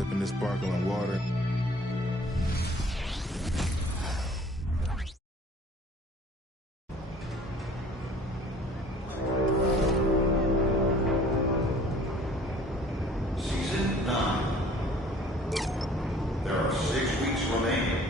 sipping this sparkling water. Season 9. There are 6 weeks remaining.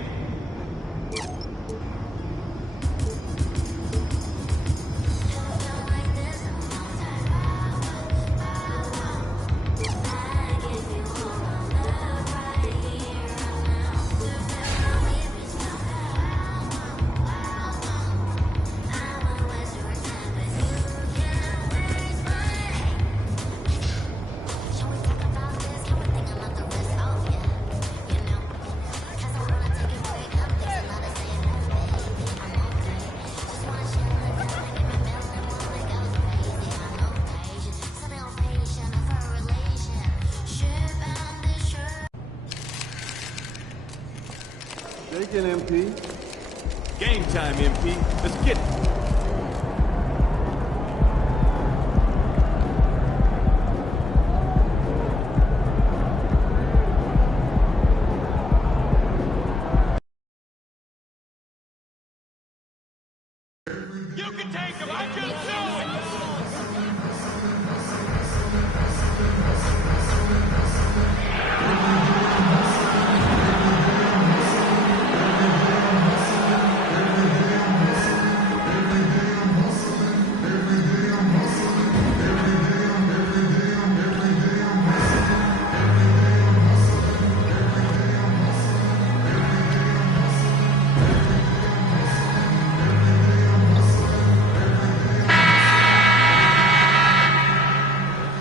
Take it, MP. Game time, MP. Let's get it. You can take him. I just knew it.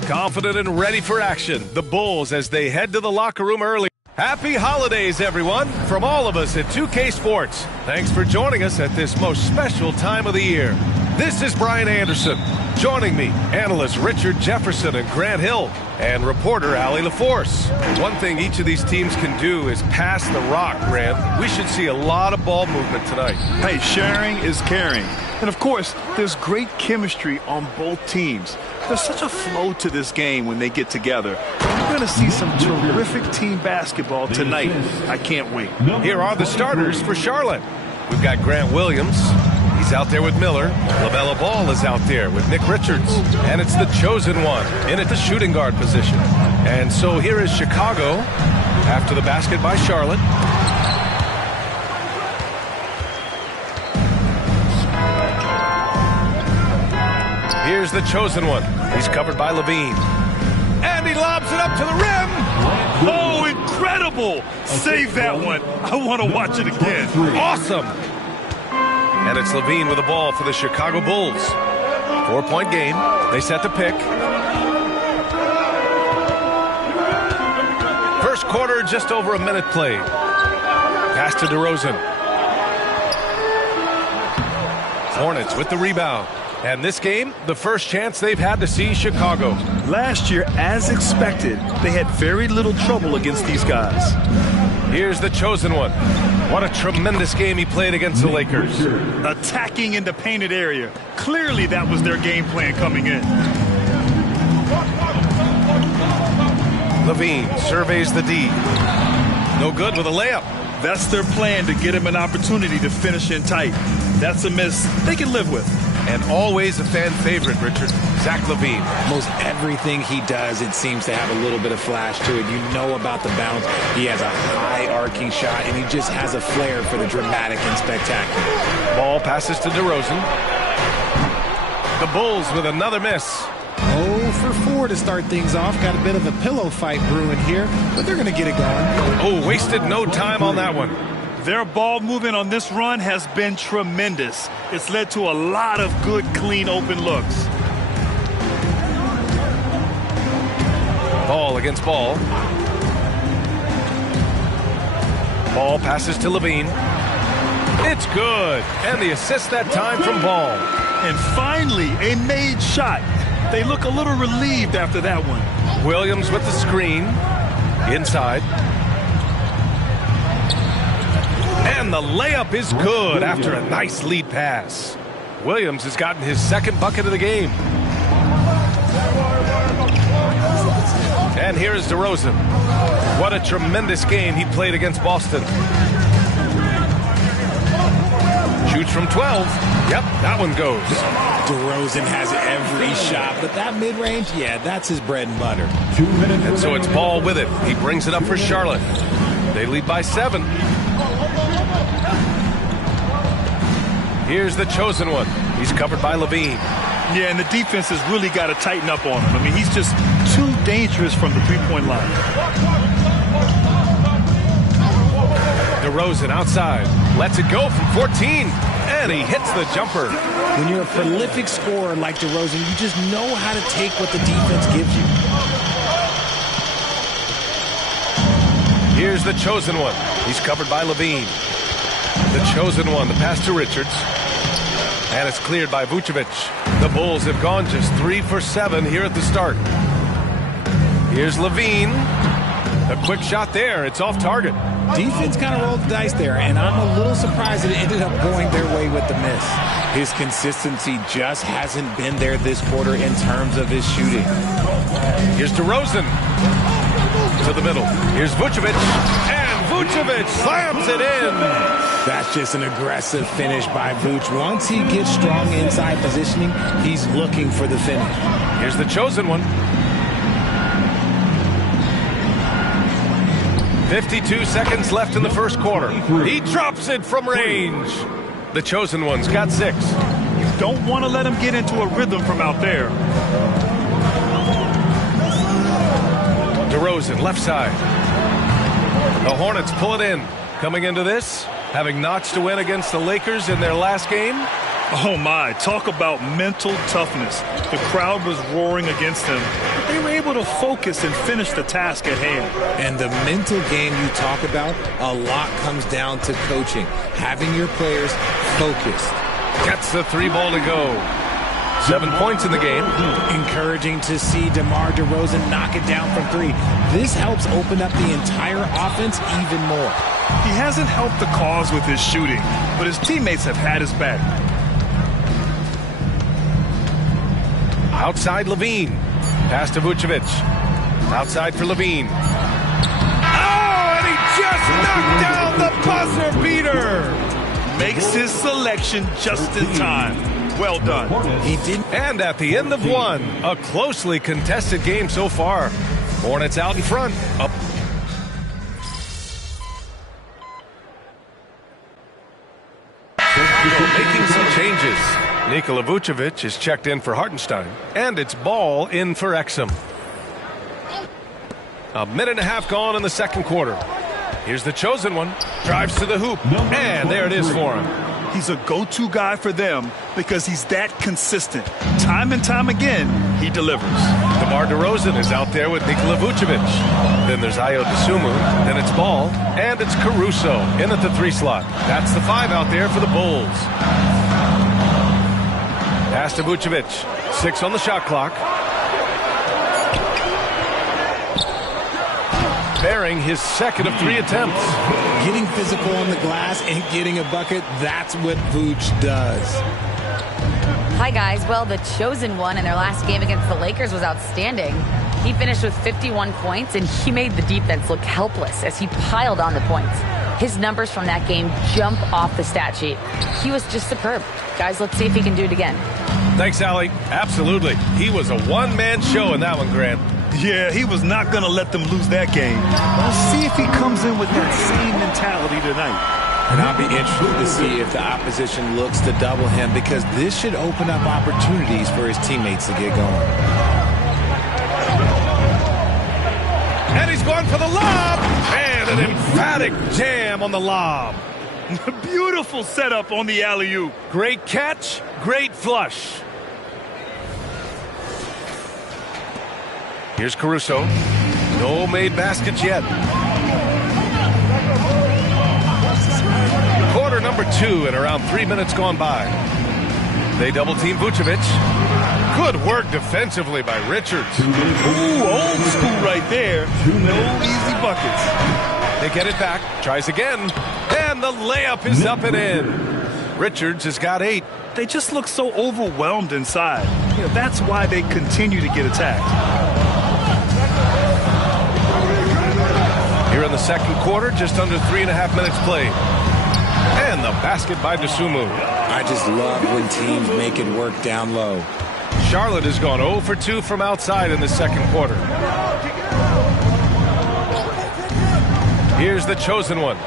Confident and ready for action, the Bulls as they head to the locker room early. Happy holidays, everyone, from all of us at 2K Sports. Thanks for joining us at this most special time of the year. This is Brian Anderson. Joining me, analysts Richard Jefferson and Grant Hill, and reporter Allie LaForce. One thing each of these teams can do is pass the rock, Grant. We should see a lot of ball movement tonight. Hey, sharing is caring. And of course, there's great chemistry on both teams. There's such a flow to this game when they get together. We're going to see some terrific team basketball tonight. I can't wait. Here are the starters for Charlotte. We've got Grant Williams. He's out there with Miller. LaMelo Ball is out there with Nick Richards. And it's the chosen one in at the shooting guard position. And so here is Chicago after the basket by Charlotte. Here's the chosen one. He's covered by Levine. And he lobs it up to the rim. Oh, incredible! Save that one. I want to watch it again. Awesome. And it's Levine with the ball for the Chicago Bulls. 4-point game. They set the pick. First quarter, just over a minute played. Pass to DeRozan. Hornets with the rebound. And this game, the first chance they've had to see Chicago. Last year, as expected, they had very little trouble against these guys. Here's the chosen one. What a tremendous game he played against the Lakers. Attacking in the painted area. Clearly that was their game plan coming in. Levine surveys the D. No good with a layup. That's their plan, to get him an opportunity to finish in tight. That's a miss they can live with. And always a fan favorite, Richard, Zach LaVine. Most everything he does, it seems to have a little bit of flash to it. You know about the bounce. He has a high arcing shot, and he just has a flair for the dramatic and spectacular. Ball passes to DeRozan. The Bulls with another miss. 0 for 4 to start things off. Got a bit of a pillow fight brewing here, but they're going to get it going. Oh, wasted no time on that one. Their ball movement on this run has been tremendous. It's led to a lot of good, clean, open looks. Ball against Ball. Ball passes to Levine. It's good. And the assist that time from Ball. And finally, a made shot. They look a little relieved after that one. Williams with the screen. Inside. And the layup is good after a nice lead pass. Williams has gotten his second bucket of the game. And here is DeRozan. What a tremendous game he played against Boston. Shoots from 12. Yep, that one goes. DeRozan has every shot, but that mid-range, yeah, that's his bread and butter. And so it's Ball with it. He brings it up for Charlotte. They lead by 7. Here's the chosen one. He's covered by Levine. Yeah, and the defense has really got to tighten up on him. I mean, he's just too dangerous from the three-point line. DeRozan outside. Lets it go from 14. And he hits the jumper. When you're a prolific scorer like DeRozan, you just know how to take what the defense gives you. Here's the chosen one. He's covered by Levine. The chosen one, the pass to Richards. And it's cleared by Vucevic. The Bulls have gone just 3 for 7 here at the start. Here's Levine. A quick shot there. It's off target. Defense kind of rolled the dice there, and I'm a little surprised that it ended up going their way with the miss. His consistency just hasn't been there this quarter in terms of his shooting. Here's DeRozan. To the middle. Here's Vucevic. And Vucevic slams it in. That's just an aggressive finish by Vuce. Once he gets strong inside positioning, he's looking for the finish. Here's the chosen one. 52 seconds left in the first quarter. He drops it from range. The chosen one's got 6. You don't want to let him get into a rhythm from out there. DeRozan, left side. The Hornets pull it in. Coming into this, having notched a win against the Lakers in their last game. Oh my, talk about mental toughness. The crowd was roaring against them, but they were able to focus and finish the task at hand. And the mental game you talk about, a lot comes down to coaching, having your players focused. Gets the 3 ball to go. 7 points in the game. Encouraging to see DeMar DeRozan knock it down from 3. This helps open up the entire offense even more. He hasn't helped the cause with his shooting, but his teammates have had his back. Outside Levine. Pass to Vucevic. Outside for Levine. Oh, and he just knocked down the buzzer beater. Makes his selection just in time. Well done. He didn't. And at the end of 1, a closely contested game so far. Hornets out in front. Up. Making some changes. Nikola Vucevic is checked in for Hartenstein. And it's Ball in for Exum. A minute and a half gone in the second quarter. Here's the chosen one. Drives to the hoop. And there it is for him. He's a go-to guy for them because he's that consistent. Time and time again, he delivers. DeMar DeRozan is out there with Nikola Vucevic. Then there's Ayo Dosunmu. Then it's Ball. And it's Caruso in at the 3 slot. That's the 5 out there for the Bulls. Pass to Vucevic. 6 on the shot clock. Bearing his second of 3 attempts. Getting physical on the glass and getting a bucket, that's what Vooch does. Hi, guys. Well, the chosen one in their last game against the Lakers was outstanding. He finished with 51 points, and he made the defense look helpless as he piled on the points. His numbers from that game jump off the stat sheet. He was just superb. Guys, let's see if he can do it again. Thanks, Allie. Absolutely. He was a one-man show in that one, Grant. Yeah, he was not going to let them lose that game. We'll see if he comes in with that same mentality tonight. And I'll be interested to see if the opposition looks to double him, because this should open up opportunities for his teammates to get going. And he's going for the lob. And an emphatic jam on the lob. Beautiful setup on the alley-oop. Great catch, great flush. Here's Caruso. No made baskets yet. Quarter number 2 and around 3 minutes gone by. They double-team Vucevic. Good work defensively by Richards. Ooh, old school right there. No easy buckets. They get it back. Tries again. And the layup is up and in. Richards has got 8. They just look so overwhelmed inside. You know, that's why they continue to get attacked. in the second quarter, just under 3.5 minutes played. And the basket by Dosunmu. I just love when teams make it work down low. Charlotte has gone 0 for 2 from outside in the second quarter. Here's the chosen one.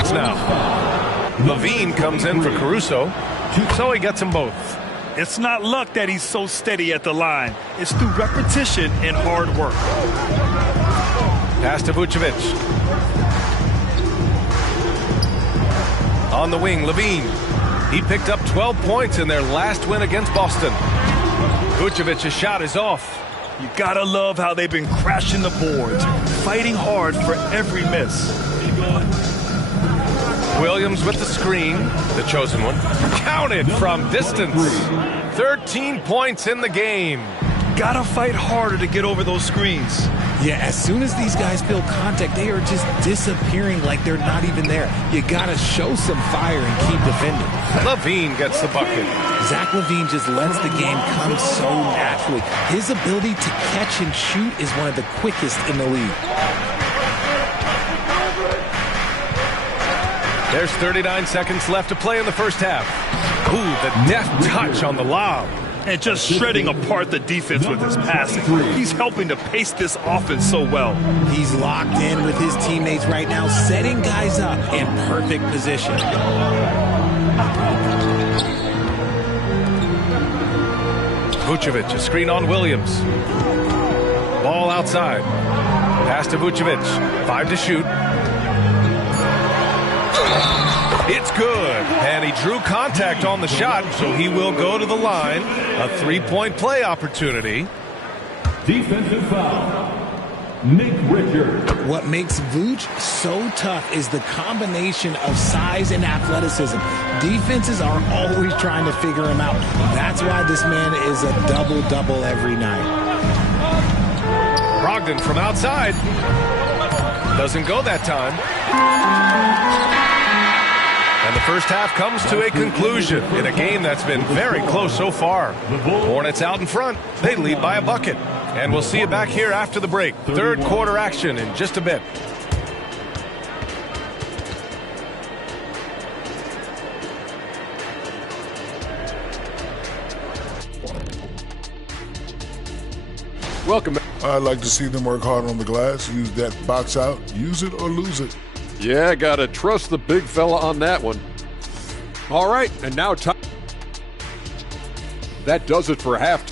It's now. Levine comes in for Caruso, so he gets them both. It's not luck that he's so steady at the line. It's through repetition and hard work. Pass to Vucevic. On the wing, Levine. He picked up 12 points in their last win against Boston. Vucevic's shot is off. You gotta love how they've been crashing the boards, fighting hard for every miss. Williams with the screen, the chosen one. Counted from distance. 13 points in the game. Gotta fight harder to get over those screens. Yeah, as soon as these guys feel contact, they are just disappearing like they're not even there. You gotta show some fire and keep defending. Levine gets the bucket. Zach LaVine just lets the game come so naturally. His ability to catch and shoot is one of the quickest in the league. There's 39 seconds left to play in the first half. Ooh, the deft touch on the lob. And just shredding apart the defense with his passing. He's helping to pace this offense so well. He's locked in with his teammates right now, setting guys up in perfect position. Vucevic, a screen on Williams. Ball outside. Pass to Vucevic. 5 to shoot. It's good. And he drew contact on the shot, so he will go to the line. A 3-point play opportunity. Defensive foul. Nick Richards. What makes Vooch so tough is the combination of size and athleticism. Defenses are always trying to figure him out. That's why this man is a double-double every night. Brogdon from outside. Doesn't go that time. And the first half comes to a conclusion in a game that's been very close so far. Hornets out in front. They lead by a bucket. And we'll see you back here after the break. Third quarter action in just a bit. Welcome back. I'd like to see them work hard on the glass, use that box out, use it or lose it. Yeah, gotta trust the big fella on that one. All right, and now time. That does it for half.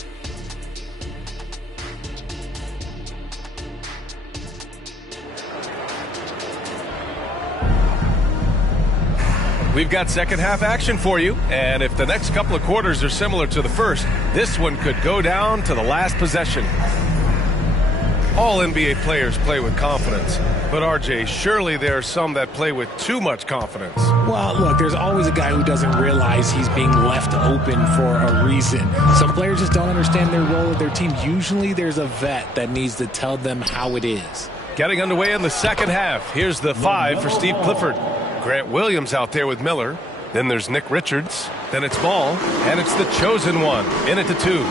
We've got second half action for you, and if the next couple of quarters are similar to the first, this one could go down to the last possession. All NBA players play with confidence, but RJ, surely there are some that play with too much confidence. Well, look, there's always a guy who doesn't realize he's being left open for a reason. Some players just don't understand their role of their team. Usually there's a vet that needs to tell them how it is. Getting underway in the second half. Here's the 5 for Steve Clifford. Grant Williams out there with Miller. Then there's Nick Richards. Then it's Ball. And it's the chosen one. In it to 2.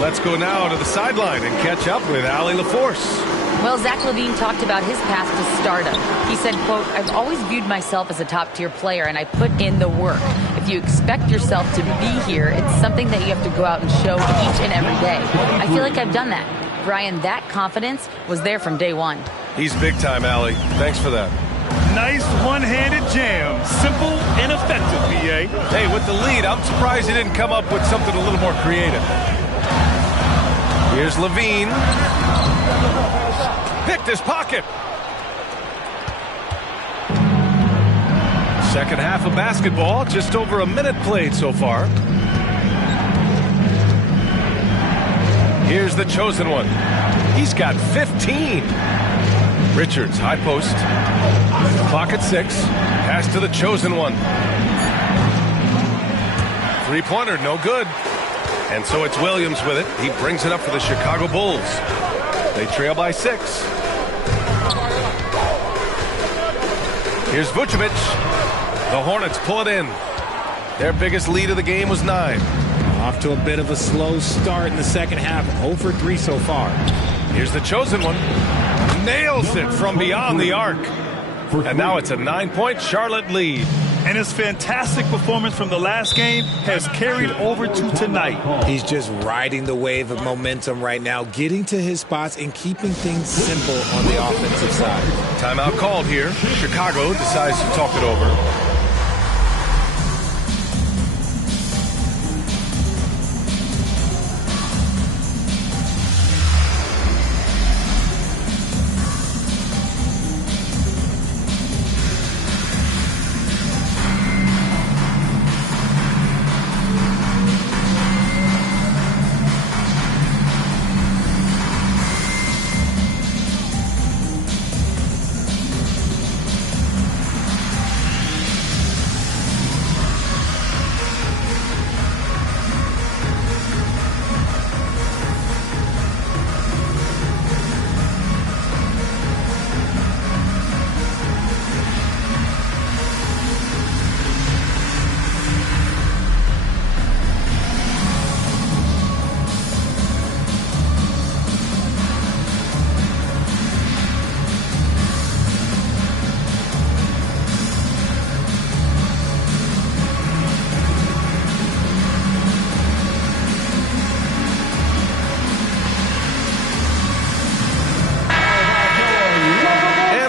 Let's go now to the sideline and catch up with Allie LaForce. Well, Zach LaVine talked about his path to stardom. He said, quote, "I've always viewed myself as a top-tier player, and I put in the work. If you expect yourself to be here, it's something that you have to go out and show each and every day. I feel like I've done that." Brian, that confidence was there from day one. He's big time, Allie. Thanks for that. Nice one-handed jam. Simple and effective, PA. Hey, with the lead, I'm surprised he didn't come up with something a little more creative. Here's Levine. Picked his pocket. Second half of basketball, just over a minute played so far. Here's the chosen one. He's got 15. Richards, high post. Clock at 6. Pass to the chosen one. Three-pointer, no good. And so it's Williams with it. He brings it up for the Chicago Bulls. They trail by 6. Here's Vucevic. The Hornets pull it in. Their biggest lead of the game was 9. Off to a bit of a slow start in the second half. 0 for 3 so far. Here's the chosen one. Nails it from beyond the arc. And now it's a 9-point Charlotte lead. And his fantastic performance from the last game has carried over to tonight. He's just riding the wave of momentum right now, getting to his spots and keeping things simple on the offensive side. Timeout called here. Chicago decides to talk it over.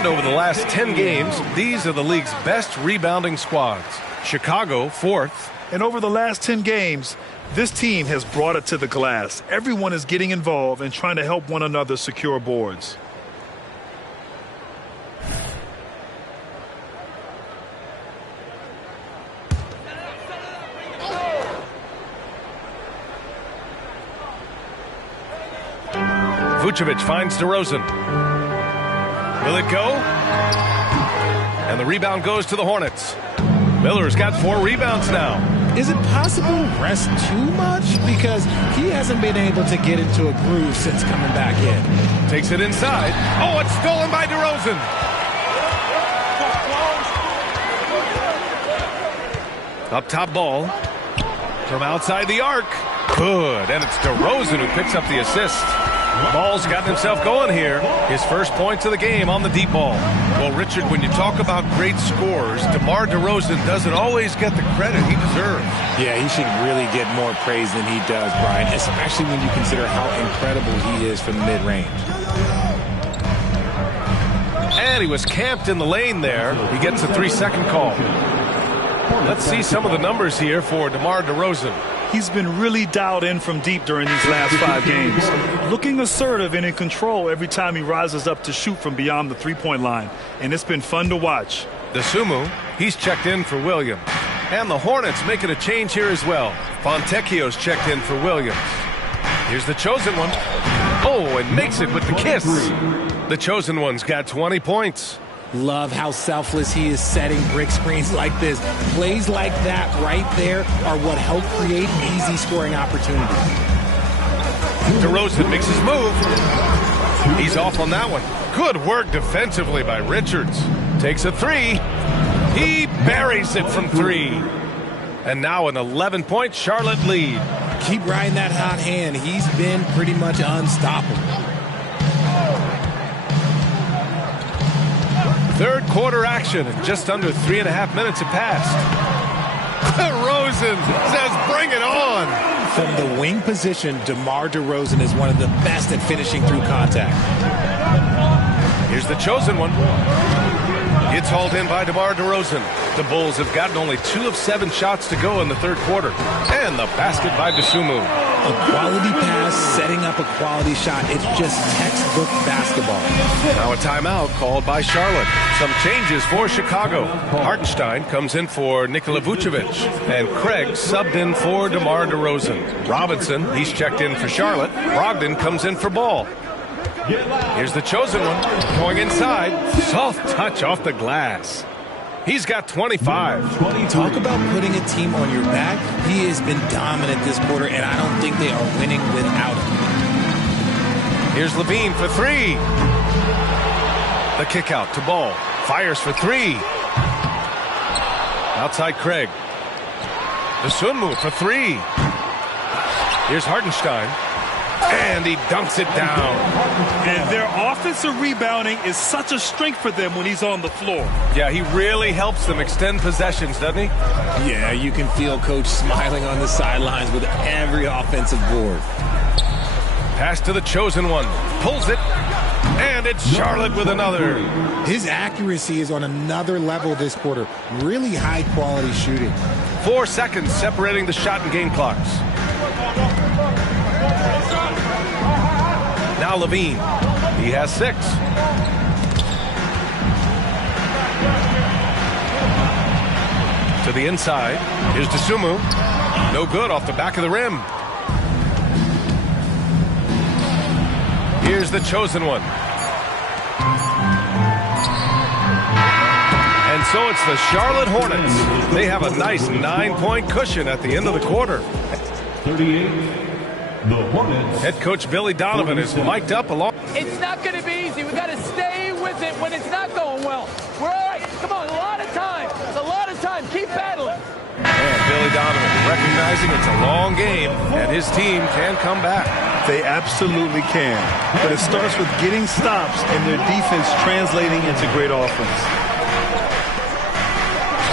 Over the last 10 games, these are the league's best rebounding squads. Chicago, 4th. And over the last 10 games, this team has brought it to the glass. Everyone is getting involved and trying to help one another secure boards. Vucevic finds DeRozan. Will it go? And the rebound goes to the Hornets. Miller's got 4 rebounds now. Is it possible to rest too much? Because he hasn't been able to get into a groove since coming back in. Takes it inside. Oh, it's stolen by DeRozan. Up top ball. From outside the arc. Good. And it's DeRozan who picks up the assist. Ball's gotten himself going here. His first points of the game on the deep ball. Well, Richard, when you talk about great scores, DeMar DeRozan doesn't always get the credit he deserves. Yeah, he should really get more praise than he does, Brian, especially when you consider how incredible he is from mid-range. And he was camped in the lane there. He gets a 3-second call. Let's see some of the numbers here for DeMar DeRozan. He's been really dialed in from deep during these last 5 games. Looking assertive and in control every time he rises up to shoot from beyond the three-point line. And it's been fun to watch. DeSumo, he's checked in for Williams. And the Hornets making a change here as well. Fontecchio's checked in for Williams. Here's the chosen one. Oh, and makes it with the kiss. The chosen one's got 20 points. Love how selfless he is setting brick screens like this. Plays like that right there are what help create easy scoring opportunities. DeRozan makes his move. He's off on that one. Good work defensively by Richards. Takes a 3. He buries it from 3. And now an 11-point Charlotte lead. Keep riding that hot hand. He's been pretty much unstoppable. Third quarter action, and just under 3.5 minutes have passed. DeRozan says, bring it on. From the wing position, DeMar DeRozan is one of the best at finishing through contact. Here's the chosen one. It's hauled in by DeMar DeRozan. The Bulls have gotten only 2 of 7 shots to go in the third quarter. And the basket by DeSumo. A quality pass, setting up a quality shot. It's just textbook basketball. Now a timeout called by Charlotte. Some changes for Chicago. Hartenstein comes in for Nikola Vucevic. And Craig subbed in for DeMar DeRozan. Robinson, he's checked in for Charlotte. Brogdon comes in for Ball. Here's the chosen one. Going inside. Soft touch off the glass. He's got 25. Talk about putting a team on your back. He has been dominant this quarter, and I don't think they are winning without him. Here's Levine for 3. The kick out to Ball. Fires for 3. Outside Craig. The swim move for 3. Here's Hartenstein. And he dunks it down. And their offensive rebounding is such a strength for them when he's on the floor. Yeah, he really helps them extend possessions, doesn't he? Yeah, you can feel Coach smiling on the sidelines with every offensive board. Pass to the chosen one. Pulls it. And it's Charlotte with another. His accuracy is on another level this quarter. Really high-quality shooting. 4 seconds separating the shot and game clocks. Now Levine. He has 6. To the inside. Here's Dosunmu. No good off the back of the rim. Here's the chosen one. And so it's the Charlotte Hornets. They have a nice 9-point cushion at the end of the quarter. 38, the Hornets. Head coach Billy Donovan is mic'd up along. It's not going to be easy. We've got to stay with it when it's not going well. We're all right. Come on, a lot of time. It's a lot of time. Keep battling. And Billy Donovan recognizing it's a long game and his team can come back. They absolutely can. But it starts with getting stops and their defense translating into great offense.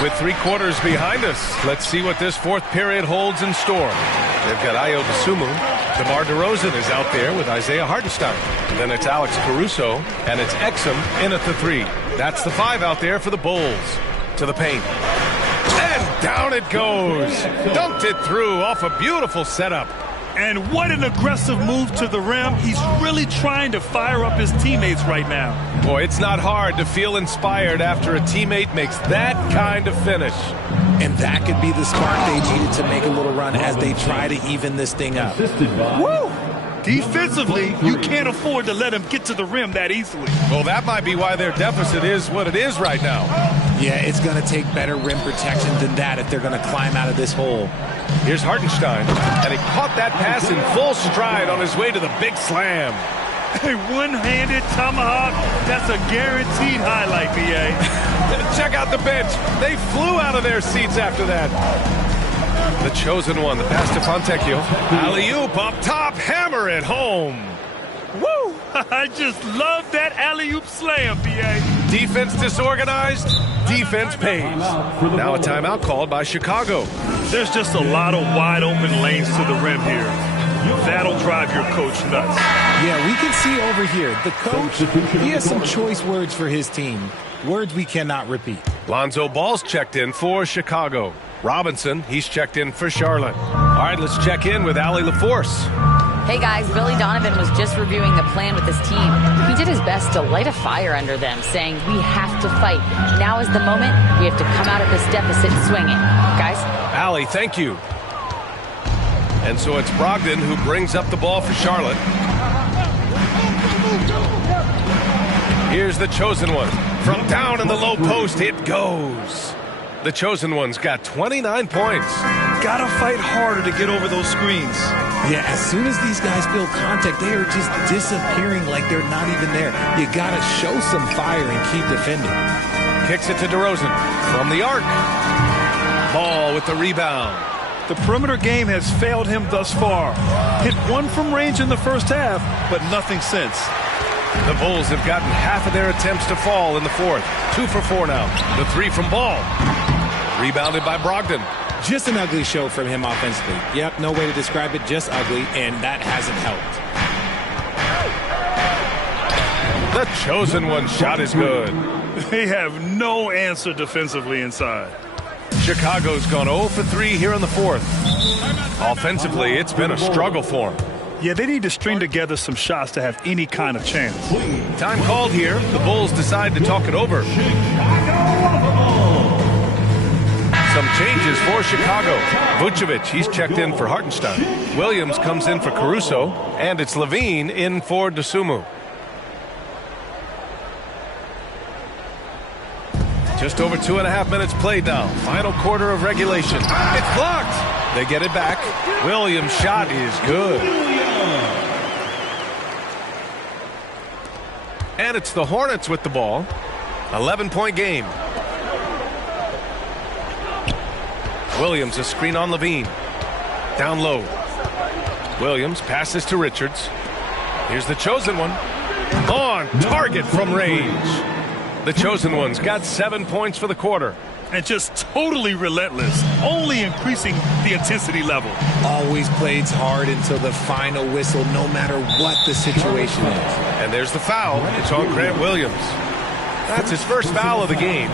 With 3 quarters behind us, let's see what this 4th period holds in store. They've got Ayo Dosunmu. DeMar DeRozan is out there with Isaiah Hartenstein. And then it's Alex Caruso, and it's Exum in at the 3. That's the 5 out there for the Bulls. To the paint. And down it goes. Dunked it through off a beautiful setup. And what an aggressive move to the rim. He's really trying to fire up his teammates right now. Boy, it's not hard to feel inspired after a teammate makes that kind of finish. And that could be the spark they needed to make a little run as they try to even this thing up. Woo! Defensively, you can't afford to let him get to the rim that easily. Well, that might be why their deficit is what it is right now. Yeah, it's going to take better rim protection than that if they're going to climb out of this hole. Here's Hartenstein, and he caught that pass in full stride on his way to the big slam. A one-handed tomahawk, that's a guaranteed highlight, B.A. Check out the bench. They flew out of their seats after that. The chosen one, the pass to Fontecchio. Alley-oop up top, hammer it home. Woo! I just love that alley-oop slam, B.A. Defense disorganized, defense pays. Now a timeout called by Chicago. There's just a lot of wide-open lanes to the rim here. That'll drive your coach nuts. Yeah, we can see over here, the coach, he has some choice words for his team. Words we cannot repeat. Lonzo Ball's checked in for Chicago. Robinson, he's checked in for Charlotte. All right, let's check in with Allie LaForce. Hey guys, Billy Donovan was just reviewing the plan with his team. He did his best to light a fire under them, saying we have to fight. Now is the moment. We have to come out of this deficit swinging. Guys? Allie, thank you. And so it's Brogdon who brings up the ball for Charlotte. Here's the chosen one. From down in the low post, it goes. The chosen one's got 29 points. Gotta fight harder to get over those screens. Yeah, as soon as these guys feel contact, they are just disappearing like they're not even there. You gotta show some fire and keep defending. Kicks it to DeRozan from the arc. Ball with the rebound. The perimeter game has failed him thus far. Hit 1 from range in the first half, but nothing since. The Bulls have gotten half of their attempts to fall in the 4th. 2 for 4 now. The 3 from Ball. Rebounded by Brogdon. Just an ugly show from him offensively. Yep, no way to describe it, just ugly, and that hasn't helped. The chosen one shot is good. They have no answer defensively inside. Chicago's gone 0 for 3 here in the 4th. Offensively, it's been a struggle for them. Yeah, they need to string together some shots to have any kind of chance. Time called here. The Bulls decide to talk it over. Some changes for Chicago. Vucevic, he's checked in for Hartenstein. Williams comes in for Caruso. And it's Levine in for Dosunmu. Just over 2.5 minutes played now. Final quarter of regulation. It's blocked. They get it back. Williams' shot is good. And it's the Hornets with the ball. 11-point game. Williams, a screen on Levine. Down low. Williams passes to Richards. Here's the chosen one. On target from range. The chosen one's got 7 points for the quarter. And just totally relentless, only increasing the intensity level. Always plays hard until the final whistle, no matter what the situation is. And there's the foul. It's on Grant Williams. That's his first foul of the game.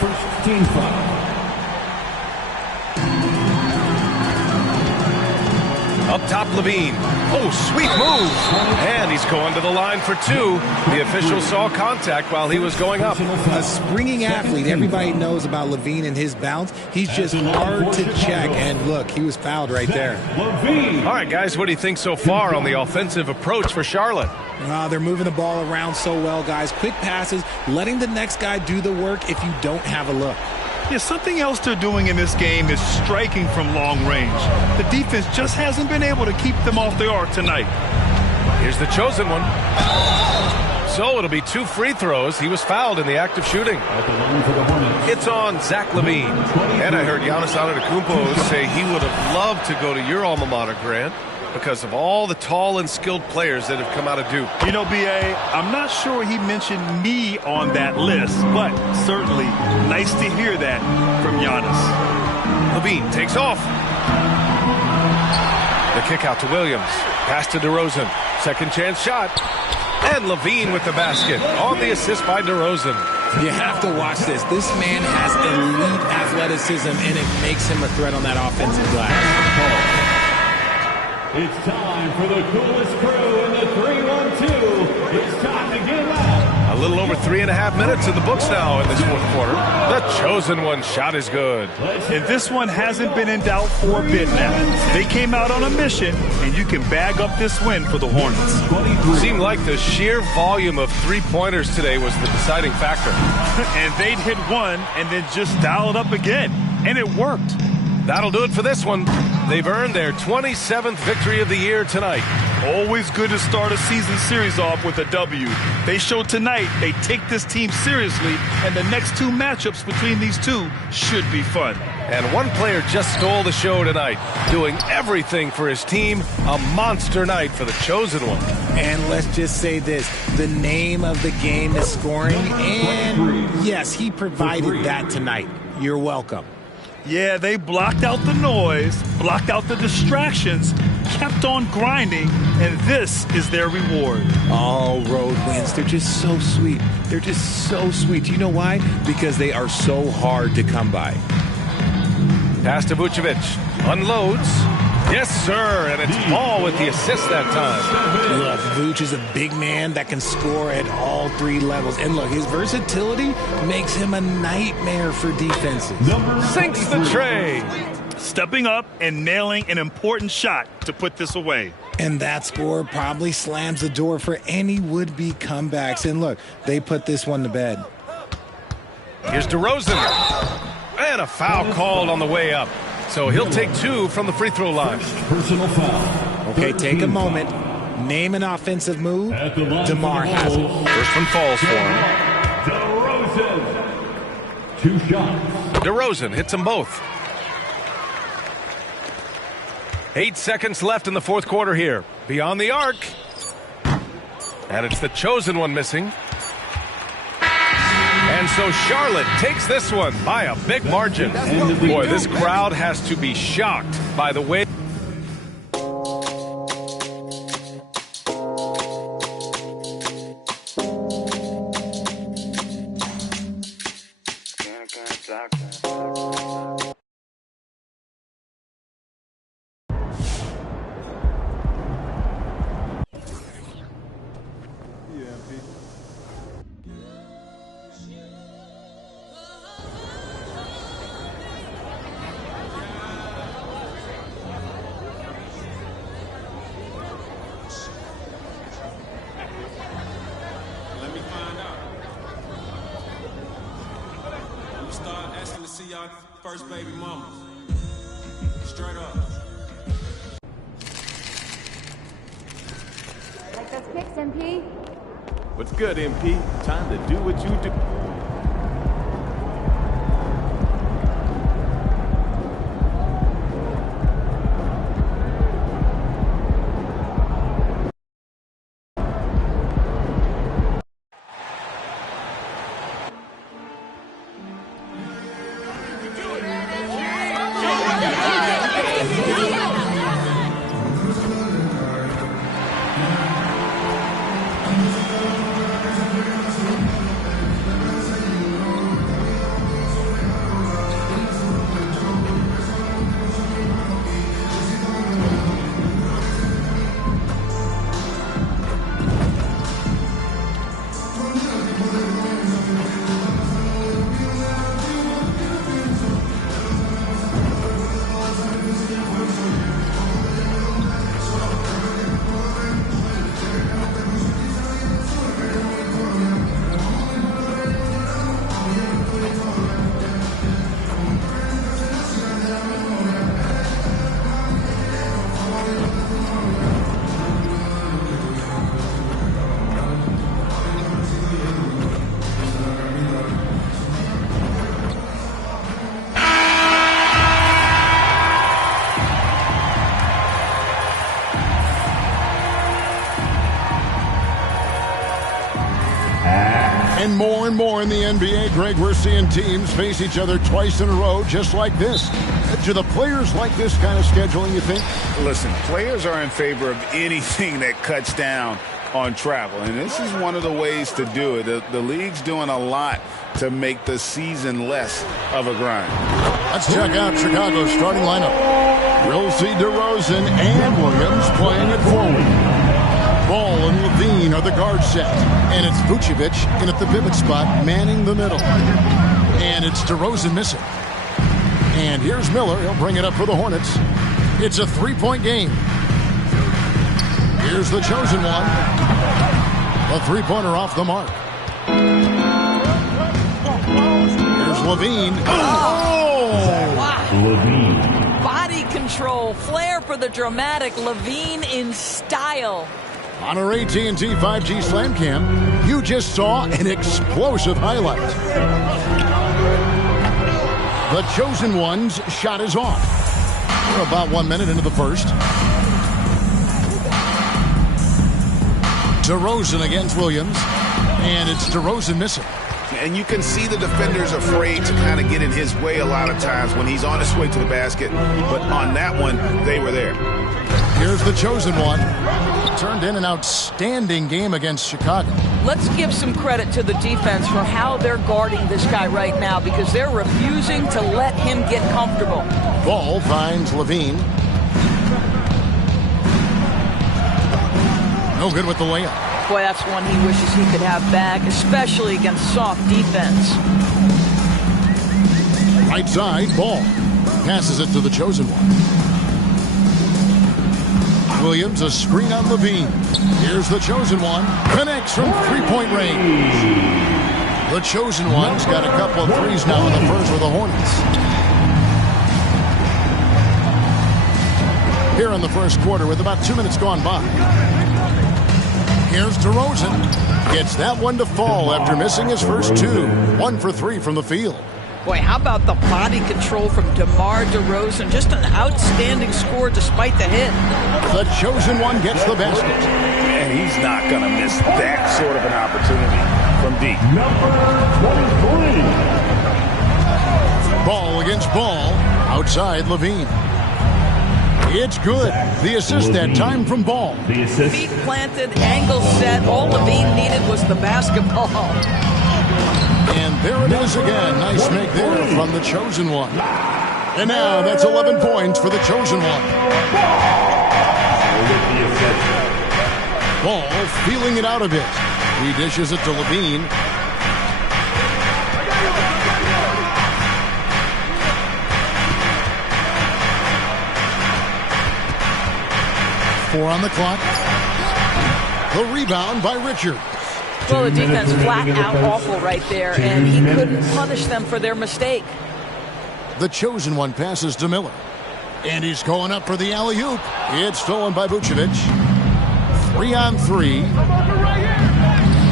First team foul. Up top, Levine. Oh, sweet move. And he's going to the line for two. The official saw contact while he was going up. A springing athlete. Everybody knows about Levine and his bounce. He's just hard to check. And look, he was fouled right there. All right, guys, what do you think so far on the offensive approach for Charlotte? They're moving the ball around so well, guys. Quick passes, letting the next guy do the work if you don't have a look. Yeah, something else they're doing in this game is striking from long range. The defense just hasn't been able to keep them off their arc tonight. Here's the chosen one. So it'll be 2 free throws. He was fouled in the act of shooting. It's on Zach Levine. And I heard Giannis Antetokounmpo say he would have loved to go to your alma mater, Grant, because of all the tall and skilled players that have come out of Duke. You know, B.A., I'm not sure he mentioned me on that list, but certainly nice to hear that from Giannis. Levine takes off. The kick out to Williams. Pass to DeRozan. Second chance shot. And Levine with the basket on the assist by DeRozan. You have to watch this. This man has elite athleticism, and it makes him a threat on that offensive glass. It's time for the coolest crew in the 3-1-2. It's time to get loud. A little over 3.5 minutes in the books now in this fourth quarter. The chosen one shot is good. And this one hasn't been in doubt for a bit now. They came out on a mission, and you can bag up this win for the Hornets. It seemed like the sheer volume of three-pointers today was the deciding factor. And they'd hit one and then just dial it up again. And it worked. That'll do it for this one. They've earned their 27th victory of the year tonight. Always good to start a season series off with a W. They showed tonight they take this team seriously, and the next 2 matchups between these two should be fun. And one player just stole the show tonight, doing everything for his team. A monster night for the chosen one. And let's just say this, the name of the game is scoring, and yes, he provided that tonight. You're welcome. Yeah, they blocked out the noise, blocked out the distractions, kept on grinding, and this is their reward. All road wins, they're just so sweet. They're just so sweet. You know why? Because they are so hard to come by. Pass to Vucevic. Unloads. Yes, sir, and it's Ball with the assist that time. Look, Vuce is a big man that can score at all 3 levels. And look, his versatility makes him a nightmare for defenses. Sinks the tray. Stepping up and nailing an important shot to put this away. And that score probably slams the door for any would-be comebacks. And look, they put this one to bed. Here's DeRozan. And a foul called on the way up. So he'll take 2 from the free throw line. Personal foul. Okay, take a moment. Name an offensive move. DeMar has it. First one falls for him. DeRozan. 2 shots. DeRozan hits them both. 8 seconds left in the fourth quarter here. Beyond the arc. And it's the chosen one missing. And so Charlotte takes this one by a big margin. Boy, this crowd has to be shocked by the way. First baby mamas. Straight up. Like those picks, MP? What's good, MP? Time to do what you do. And more in the NBA, Greg, we're seeing teams face each other twice in a row just like this. Do the players like this kind of scheduling, you think? Listen, players are in favor of anything that cuts down on travel, and this is one of the ways to do it. The league's doing a lot to make the season less of a grind. Let's check out Chicago's starting lineup. We'll see DeRozan and Williams playing at forward. Ball and Levine are the guard set. And it's Vucevic in at the pivot spot, manning the middle. And it's DeRozan missing. And here's Miller. He'll bring it up for the Hornets. It's a three-point game. Here's the chosen one. A three-pointer off the mark. Here's Levine. Oh! Wow. Levine. Body control, flair for the dramatic. Levine in style. On our AT&T 5G Slam Cam, you just saw an explosive highlight. The chosen one's shot is off. We're about 1 minute into the first. DeRozan against Williams, and it's DeRozan missing. And you can see the defenders afraid to kind of get in his way a lot of times when he's on his way to the basket. But on that one, they were there. Here's the chosen one. Turned in an outstanding game against Chicago. Let's give some credit to the defense for how they're guarding this guy right now because they're refusing to let him get comfortable. Ball finds Levine. No good with the layup. Boy, that's one he wishes he could have back, especially against soft defense. Right side, Ball. Passes it to the chosen one. Williams, a screen on Levine. Here's the chosen one. Connects from three-point range. The chosen one's got a couple of threes now in the first for the Hornets. Here in the first quarter with about 2 minutes gone by. Here's DeRozan. Gets that one to fall after missing his first two. 1 for 3 from the field. Boy, how about the body control from DeMar DeRozan? Just an outstanding score despite the hit. The chosen one gets the basket. And he's not going to miss that sort of an opportunity from deep. Number 23. Ball against ball. Outside Levine. It's good. The assist that time from Ball. The assist. Feet planted, angle set. All Levine needed was the basketball. And there it is again. Nice make there from the chosen one. And now that's 11 points for the chosen one. Ball feeling it out a bit. He dishes it to Levine. Four on the clock. The rebound by Richard. Well, the defense flat out awful right there, and he couldn't punish them for their mistake. The chosen one passes to Miller. And he's going up for the alley-oop. It's stolen by Vucevic. 3 on 3.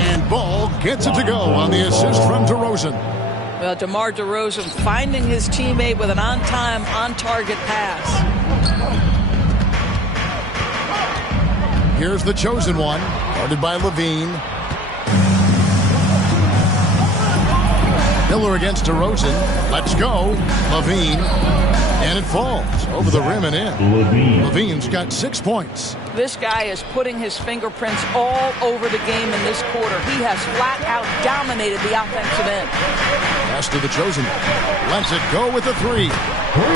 And Ball gets it to go on the assist from DeRozan. Well, DeMar DeRozan finding his teammate with an on-time, on-target pass. Here's the chosen one, guarded by Levine. Miller against DeRozan. Let's go. Levine. And it falls over the rim and in. Levine's got 6 points. This guy is putting his fingerprints all over the game in this quarter. He has flat out dominated the offensive end. Pass to the chosen one. Lets it go with a 3.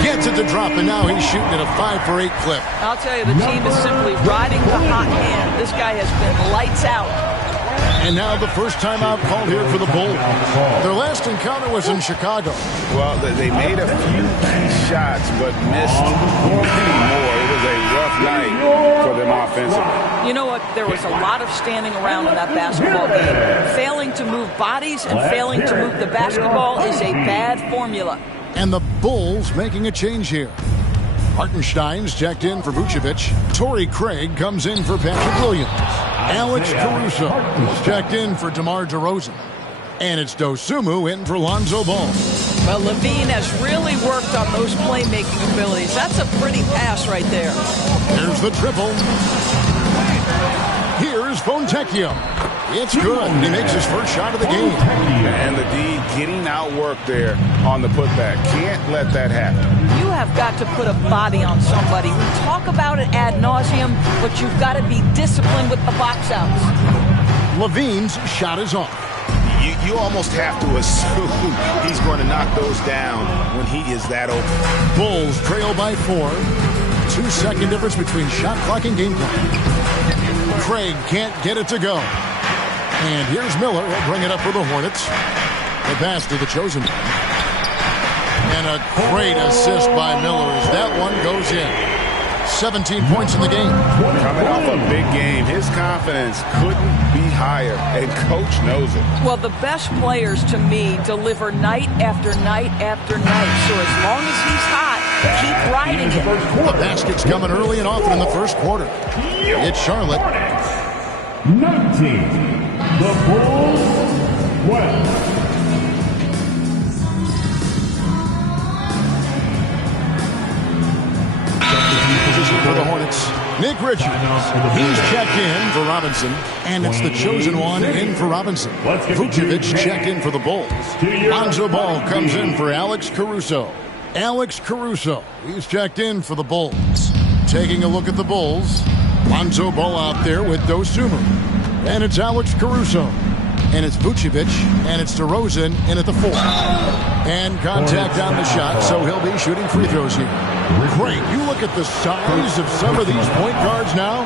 Gets it to drop, and now he's shooting at a 5 for 8 clip. I'll tell you, the team is simply riding the hot hand. This guy has been lights out. And now the first timeout called here for the Bulls. Their last encounter was in Chicago. Well, they made a few key shots, but missed many more. It was a rough night for them offensively. You know what? There was a lot of standing around in that basketball game. Failing to move bodies and failing to move the basketball is a bad formula. And the Bulls making a change here. Hartenstein's checked in for Vucevic. Torrey Craig comes in for Patrick Williams. Alex Caruso is checked in for DeMar DeRozan. And it's Dosunmu in for Lonzo Ball. Well, Levine has really worked on those playmaking abilities. That's a pretty pass right there. Here's the triple. Here's Fontecchio. It's good. He makes his first shot of the game. And the D getting outworked there on the putback. Can't let that happen. You have got to put a body on somebody. We talk about it ad nauseum, but you've got to be disciplined with the box outs. Levine's shot is off. You almost have to assume he's going to knock those down when he is that open. Bulls trail by 4. 2-second difference between shot clock and game clock. Craig can't get it to go. And here's Miller. He'll bring it up for the Hornets. The pass to the chosen one. And a great assist by Miller as that one goes in. 17 points in the game. Coming off a big game, his confidence couldn't be higher, and Coach knows it. Well, the best players, to me, deliver night after night after night. So as long as he's hot, keep riding it. The basket's coming early and often in the first quarter. It's Charlotte. 19. The Bulls 12. For the Hornets, Nick Richards. He's checked in for Robinson, and it's the chosen one in for Robinson. Vucevic checked in for the Bulls. Lonzo Ball comes in for Alex Caruso. Alex Caruso, he's checked in for the Bulls. Taking a look at the Bulls, Lonzo Ball out there with Dosunmu. And it's Alex Caruso. And it's Vucevic, and it's DeRozan in at the 4. And contact on the shot, so he'll be shooting free throws here. Great. You look at the size of some of these point guards now,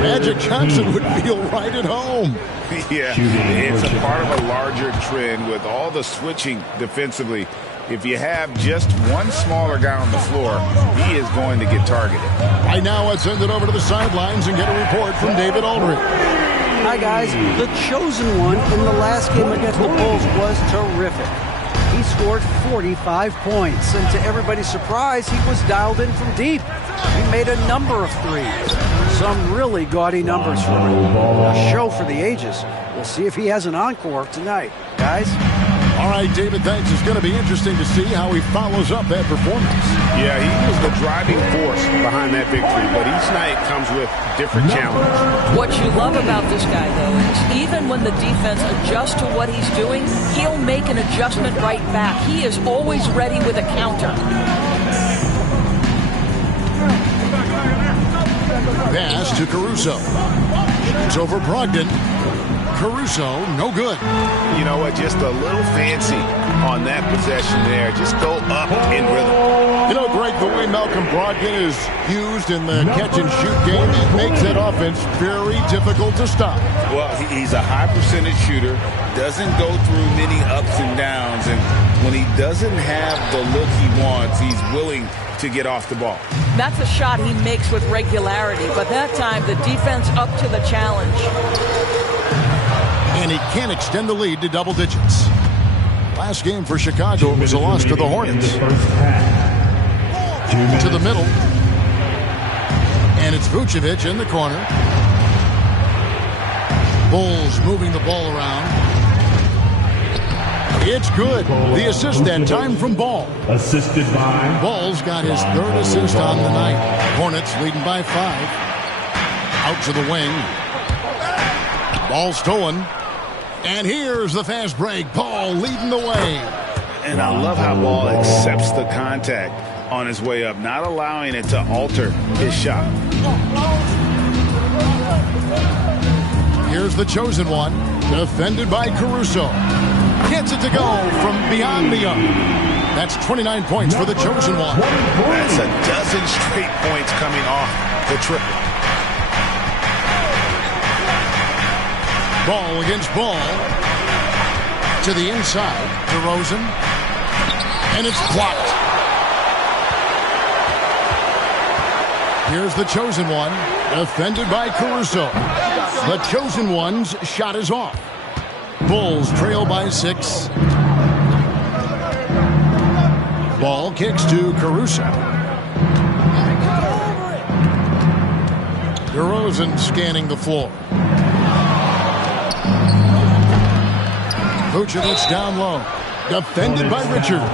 Magic Johnson would feel right at home. Yeah, it's a part of a larger trend with all the switching defensively. If you have just one smaller guy on the floor, he is going to get targeted. Right now, let's send it over to the sidelines and get a report from David Aldridge. Hi, guys. The chosen one in the last game against the Bulls was terrific. He scored 45 points, and to everybody's surprise, he was dialed in from deep. He made a number of threes. Some really gaudy numbers for him. A show for the ages. We'll see if he has an encore tonight. Guys? All right, David, thanks. It's going to be interesting to see how he follows up that performance. Yeah, he was the driving force behind that victory, but each night comes with different challenges. What you love about this guy, though, is even when the defense adjusts to what he's doing, he'll make an adjustment right back. He is always ready with a counter. Pass to Caruso. It's over Brogdon. Caruso, no good. You know what? Just a little fancy on that possession there. Just go up in rhythm. You know, Greg, the way Malcolm Brogdon is used in the catch-and-shoot game, it makes that offense very difficult to stop. Well, he's a high percentage shooter, doesn't go through many ups and downs, and when he doesn't have the look he wants, he's willing to get off the ball. That's a shot he makes with regularity, but that time the defense up to the challenge. And he can't extend the lead to double digits. Last game for Chicago was a loss to the Hornets. To the middle. And it's Vucevic in the corner. Bulls moving the ball around. It's good. The assist that time from Ball. Assisted by Ball's got his third assist on the night. Hornets leading by 5. Out to the wing. Ball stolen. And here's the fast break. Ball leading the way. And I love how Ball accepts the contact on his way up, not allowing it to alter his shot. Here's the chosen one. Defended by Caruso. Gets it to go from beyond the arc. That's 29 points for the chosen one. That's a dozen straight points coming off the triple. Ball against Ball. To the inside. DeRozan. And it's blocked. Here's the chosen one. Defended by Caruso. The chosen one's shot is off. Bulls trail by 6. Ball kicks to Caruso. DeRozan scanning the floor. Vucevic down low. Defended by Richards.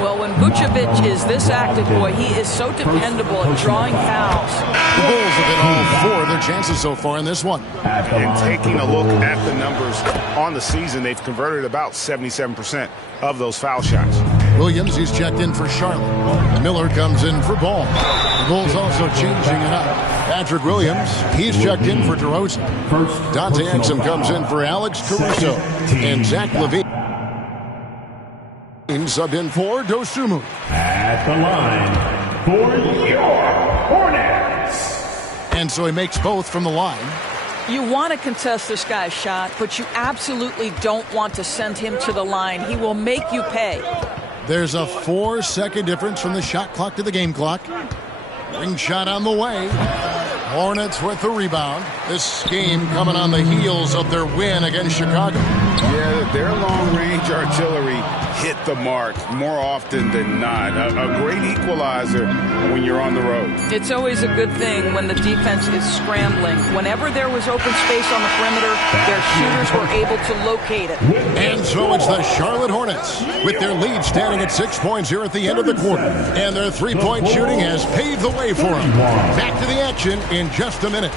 Well, when when Vucevic is this active, boy, he is so dependable at drawing fouls. The Bulls have hit all 4 of their chances so far in this one. And taking a look at the numbers on the season, they've converted about 77% of those foul shots. Williams, he's checked in for Charlotte. Miller comes in for Ball. The Bulls also changing it up. Patrick Williams, he's checked in for DeRozan. Dante Exum comes in for Alex Caruso. And Zach LaVine subbed in for Dosunmu. At the line for your Hornets. And so he makes both from the line. You want to contest this guy's shot, but you absolutely don't want to send him to the line. He will make you pay. There's a 4-second difference from the shot clock to the game clock. Ring shot on the way. Hornets with the rebound. This game coming on the heels of their win against Chicago. Yeah, their long-range artillery hit the mark more often than not. A great equalizer when you're on the road. It's always a good thing when the defense is scrambling. Whenever there was open space on the perimeter, their shooters were able to locate it. And so it's the Charlotte Hornets with their lead standing at 6 points here at the end of the quarter. And their three-point shooting has paved the way for them. Back to the action in just a minute.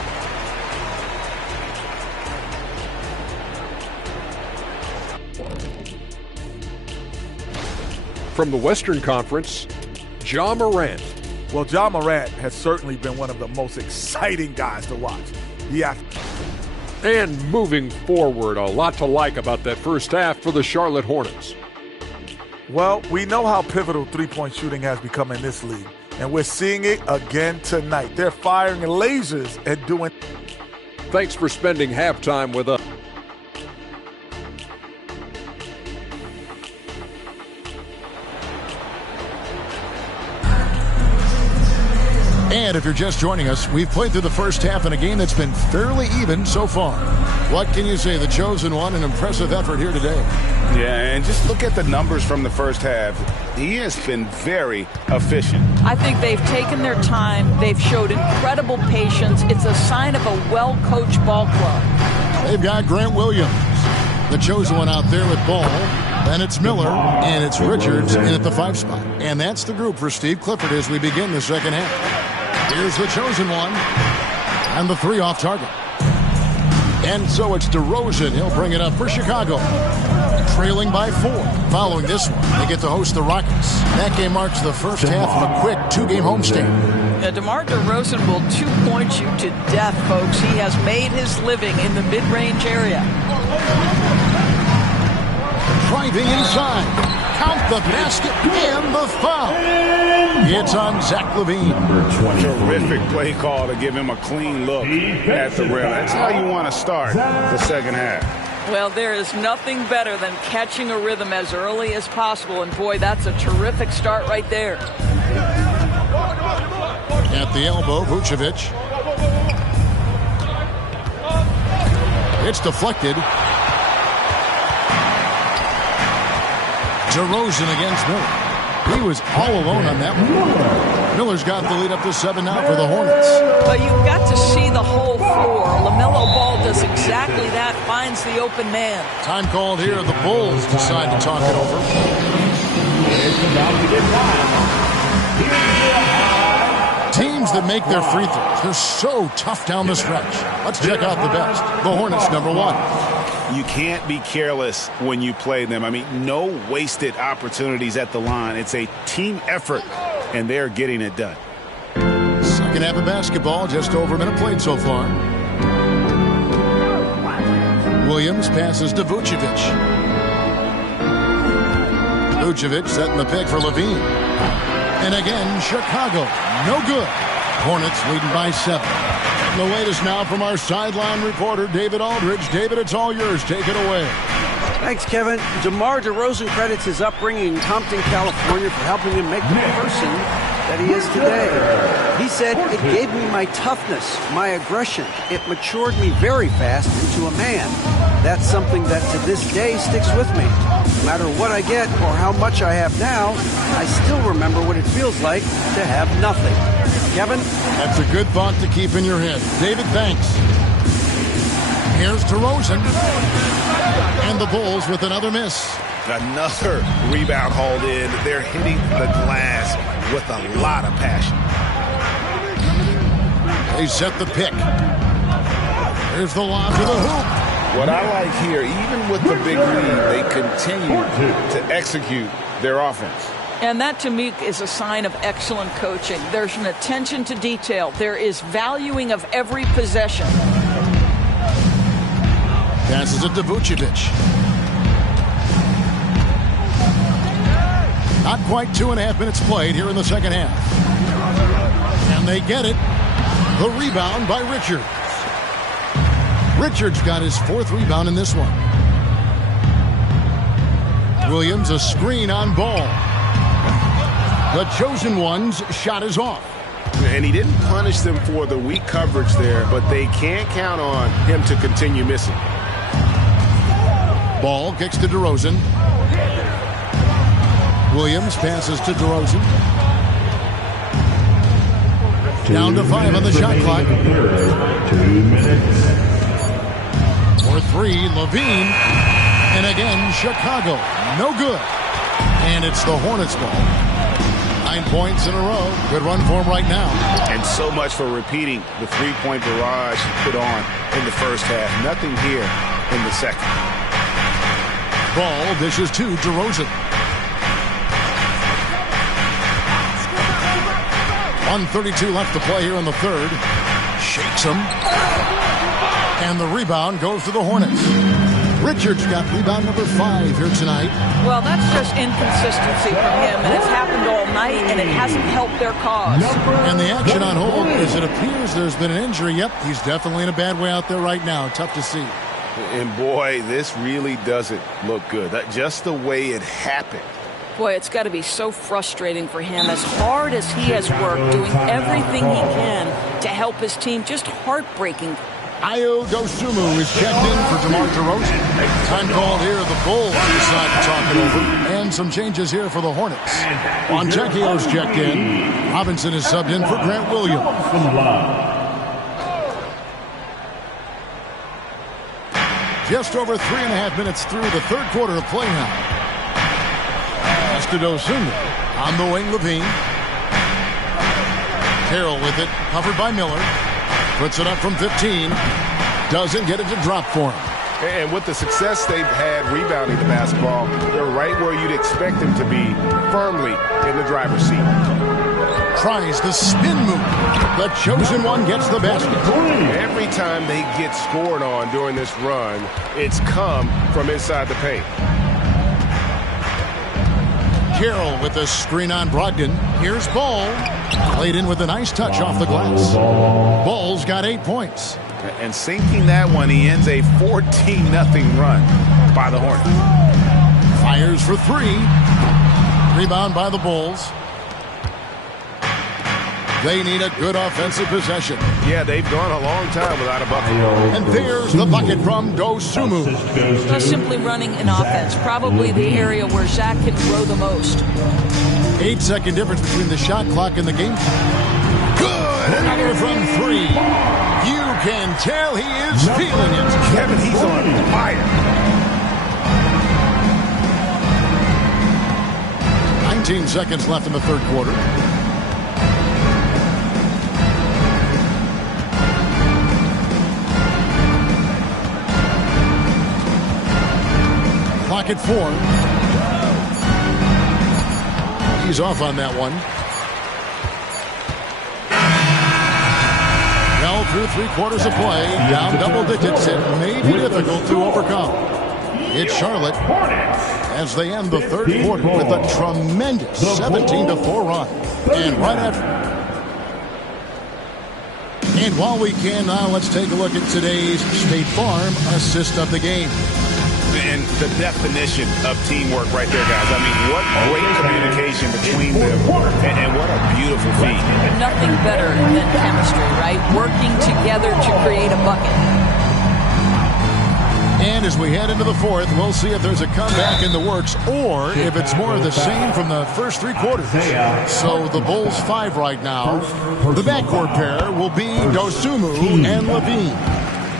From the Western Conference, Ja Morant. Well, Ja Morant has certainly been one of the most exciting guys to watch. Yeah. And moving forward, a lot to like about that first half for the Charlotte Hornets. Well, we know how pivotal three-point shooting has become in this league, and we're seeing it again tonight. They're firing lasers and doing... Thanks for spending halftime with us. And if you're just joining us, we've played through the first half in a game that's been fairly even so far. What can you say? The chosen one, an impressive effort here today. Yeah, and just look at the numbers from the first half. He has been very efficient. I think they've taken their time. They've showed incredible patience. It's a sign of a well-coached ball club. They've got Grant Williams, the chosen one out there with Ball. Then it's Miller, and it's Richards in at the 5 spot. And that's the group for Steve Clifford as we begin the second half. Here's the chosen one, and the 3 off target. And so it's DeRozan. He'll bring it up for Chicago. Trailing by 4. Following this one, they get to host the Rockets. That game marks the first half of a quick 2-game homestand. DeMar DeRozan will 2-point you to death, folks. He has made his living in the mid-range area. Driving inside. Count the basket and the foul. It's on Zach LaVine. Terrific play call to give him a clean look at the rim. That's how you want to start the second half. Well, there is nothing better than catching a rhythm as early as possible. And, boy, that's a terrific start right there. At the elbow, Vucevic. It's deflected. DeRozan against Miller. He was all alone on that one. Miller's got the lead up to 7 now for the Hornets. But you've got to see the whole floor. LaMelo Ball does exactly that, finds the open man. Time called here. The Bulls decide to talk it over. It's about to get wild. Teams that make their free throws, they're so tough down the stretch. Let's check out the best. The Hornets, number 1. You can't be careless when you play them. I mean, no wasted opportunities at the line. It's a team effort, and they're getting it done. Second half of basketball, just over a minute played so far. Williams passes to Vucevic. Vucevic setting the pick for LaVine. And again, Chicago, no good. Hornets leading by 7. The latest now from our sideline reporter, David Aldridge. David, it's all yours. Take it away. Thanks, Kevin. DeMar DeRozan credits his upbringing in Compton, California for helping him make the person that he is today. He said, "It gave me my toughness, my aggression. It matured me very fast into a man. That's something that to this day sticks with me. No matter what I get or how much I have now, I still remember what it feels like to have nothing." Kevin? That's a good thought to keep in your head. David, thanks. Here's DeRozan. And the Bulls with another miss. Another rebound hauled in. They're hitting the glass with a lot of passion. They set the pick. Here's the lob to the hoop. What I like here, even with the big lead, they continue to execute their offense. And that, to me, is a sign of excellent coaching. There's an attention to detail. There is valuing of every possession. Passes it to Vucevic. Not quite 2.5 minutes played here in the second half. And they get it. The rebound by Richards. Richards got his 4th rebound in this one. Williams, a screen on Ball. The chosen one's shot is off. And he didn't punish them for the weak coverage there, but they can't count on him to continue missing. Ball kicks to DeRozan. Williams passes to DeRozan. Down to 5 on the shot clock. 2 minutes. For 3, Levine. And again, Chicago. No good. And it's the Hornets ball. 9 points in a row. Good run for him right now. And so much for repeating the three-point barrage he put on in the first half. Nothing here in the second. Ball dishes to DeRozan. 1:32 left to play here in the third. Shakes him. And the rebound goes to the Hornets. Richards got rebound number 5 here tonight. Well, that's just inconsistency from him, and it's happened all night, and it hasn't helped their cause. And the action on hold is it appears there's been an injury. Yep, he's definitely in a bad way out there right now. Tough to see. And boy, this really doesn't look good. Just the way it happened. Boy, it's got to be so frustrating for him. As hard as he has worked, doing everything he can to help his team, just heartbreaking. Ayo Dosunmu is checked in for DeMar DeRozan. Time called here. The Bulls decide to talk it over. And some changes here for the Hornets. Montecchio's checked in. Robinson is subbed in for Grant Williams. Just over 3.5 minutes through the third quarter of play now. Pass to Dosunmu. On the wing, Levine. Carroll with it. Covered by Miller. Puts it up from 15. Doesn't get it to drop for him. And with the success they've had rebounding the basketball, they're right where you'd expect them to be, firmly in the driver's seat. Tries the spin move. The chosen one gets the basket. Every time they get scored on during this run, it's come from inside the paint. Carroll with the screen on Brogdon. Here's Ball. Played in with a nice touch off the glass. Ball's got 8 points. And sinking that one, he ends a 14-0 run by the Hornets. Fires for 3. Rebound by the Bulls. They need a good offensive possession. Yeah, they've gone a long time without a bucket. And there's the bucket from Dosunmu. Just simply running an offense. Probably the area where Zach can grow the most. 8-second difference between the shot clock and the game. Good! Another from 3. You can tell he is feeling it. Kevin, he's on fire. 19 seconds left in the third quarter. Clock at 4. He's off on that one. Well, through 3 quarters of play, down double digits, it may be difficult to overcome. It's Charlotte as they end the third quarter with a tremendous 17-4 run. And right after. And while we can now, let's take a look at today's State Farm assist of the game. And the definition of teamwork right there, guys. I mean, what great communication between them, and what a beautiful feat. Nothing better than chemistry, right? Working together to create a bucket. And as we head into the fourth, we'll see if there's a comeback in the works or if it's more of the same from the first 3 quarters. So the Bulls 5 right now. The backcourt pair will be Dosunmu and Levine.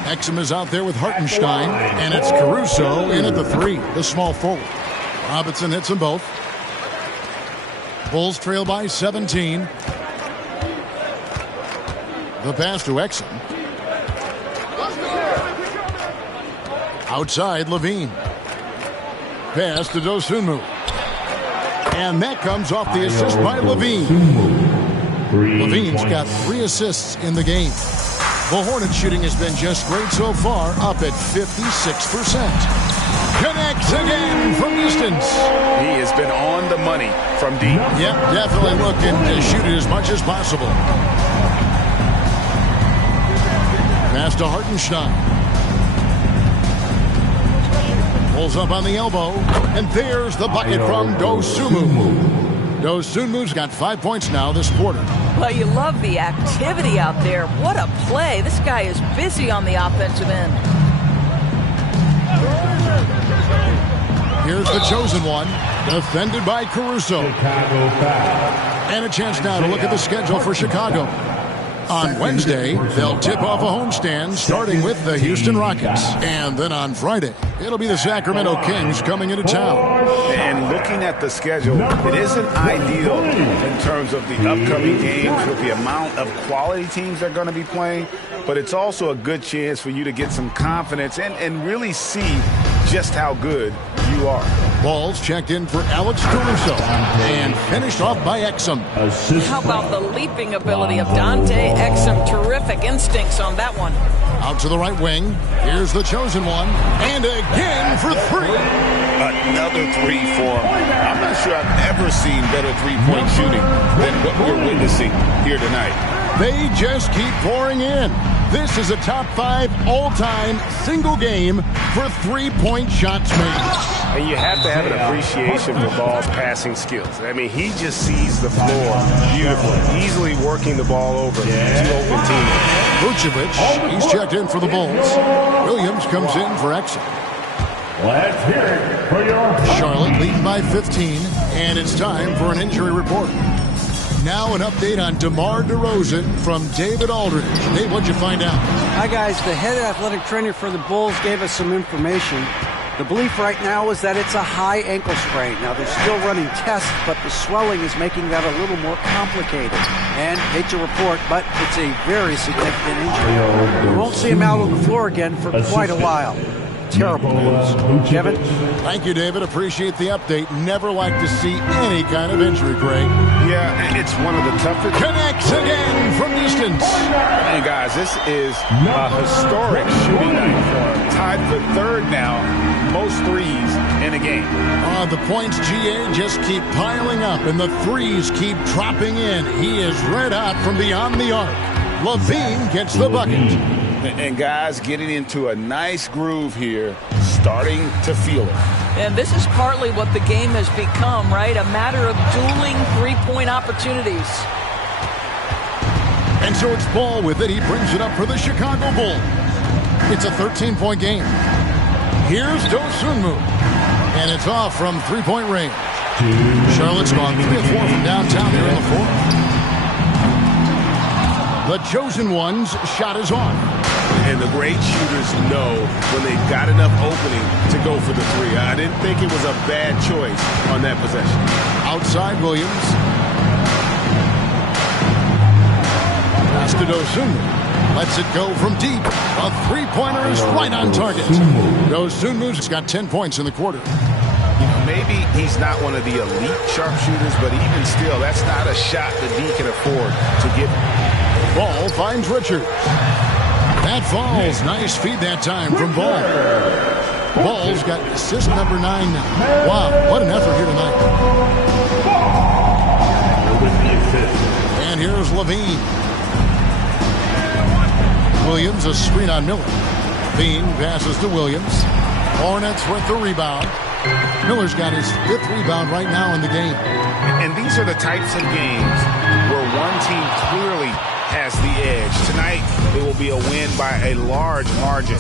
Exum is out there with Hartenstein, and it's Caruso in at the 3, the small forward. Robinson hits them both. Bulls trail by 17. The pass to Exum. Outside, Levine. Pass to Dosunmu. And that comes off the assist by Levine. Levine's got 3 assists in the game. The Hornets shooting has been just great so far, up at 56%. Connects again from distance. He has been on the money from deep. Yep, definitely looking to shoot it as much as possible. Pass to Hartenstein. Pulls up on the elbow, and there's the bucket from Dosunmu. Dosunmu's got 5 points now this quarter. Well, you love the activity out there. What a play. This guy is busy on the offensive end. Here's the chosen one, defended by Caruso. And a chance now to look at the schedule for Chicago. On Wednesday, they'll tip off a homestand starting with the Houston Rockets. And then on Friday, it'll be the Sacramento Kings coming into town. And looking at the schedule, it isn't ideal in terms of the upcoming games with the amount of quality teams they're going to be playing. But it's also a good chance for you to get some confidence and really see just how good you are. Balls checked in for Alex Caruso and finished off by Exum. How about the leaping ability of Dante Exum? Terrific instincts on that one. Out to the right wing. Here's the chosen one. And again for 3. Another 3 for him. I'm not sure I've ever seen better three-point shooting than what we're witnessing here tonight. They just keep pouring in. This is a top 5 all-time single game for three-point shots made. And you have to have an appreciation for Ball's passing skills. I mean, he just sees the floor beautifully, easily working the ball over to open teammates. Vucevic, he's checked in for the Bulls. Williams comes in for Exum. Let's hear it for your Charlotte leading by 15, and it's time for an injury report. Now an update on DeMar DeRozan from David Aldridge. Dave, what'd you find out? Hi, guys. The head athletic trainer for the Bulls gave us some information. The belief right now is that it's a high ankle sprain. Now, they're still running tests, but the swelling is making that a little more complicated. And, hate to report, but it's a very significant injury. We won't see him out on the floor again for quite a while. Terrible news. Kevin? Thank you, David. Appreciate the update. Never like to see any kind of injury, Greg. Yeah, it's one of the toughest. Connects again from distance. Hey, guys, this is a historic shooting night for him. Tied for 3rd now, most threes in a game. The points, GA, just keep piling up, and the threes keep dropping in. He is red hot from beyond the arc. Levine gets the bucket. And guys getting into a nice groove here, starting to feel it. And this is partly what the game has become, right? A matter of dueling three-point opportunities. And so it's Ball with it. He brings it up for the Chicago Bulls. It's a 13-point game. Here's Dosunmu. And it's off from three-point range. Charlotte's gone 3 of 4 from downtown here in the 4th. The chosen one's shot is on. And the great shooters know when they've got enough opening to go for the 3. I didn't think it was a bad choice on that possession. Outside Williams. Pass to Dosunmu. Lets it go from deep. A three-pointer is right on target. Dosunmu's got 10 points in the quarter. Maybe he's not one of the elite sharpshooters, but even still, that's not a shot that he can afford to give. Ball finds Richards. That falls. Nice feed that time from Ball. Ball's got assist number 9 now. Wow, what an effort here tonight. And here's Levine. Williams, a screen on Miller. Levine passes to Williams. Hornets with the rebound. Miller's got his 5th rebound right now in the game. And these are the types of games where one team clearly has the edge. Tonight, it will be a win by a large margin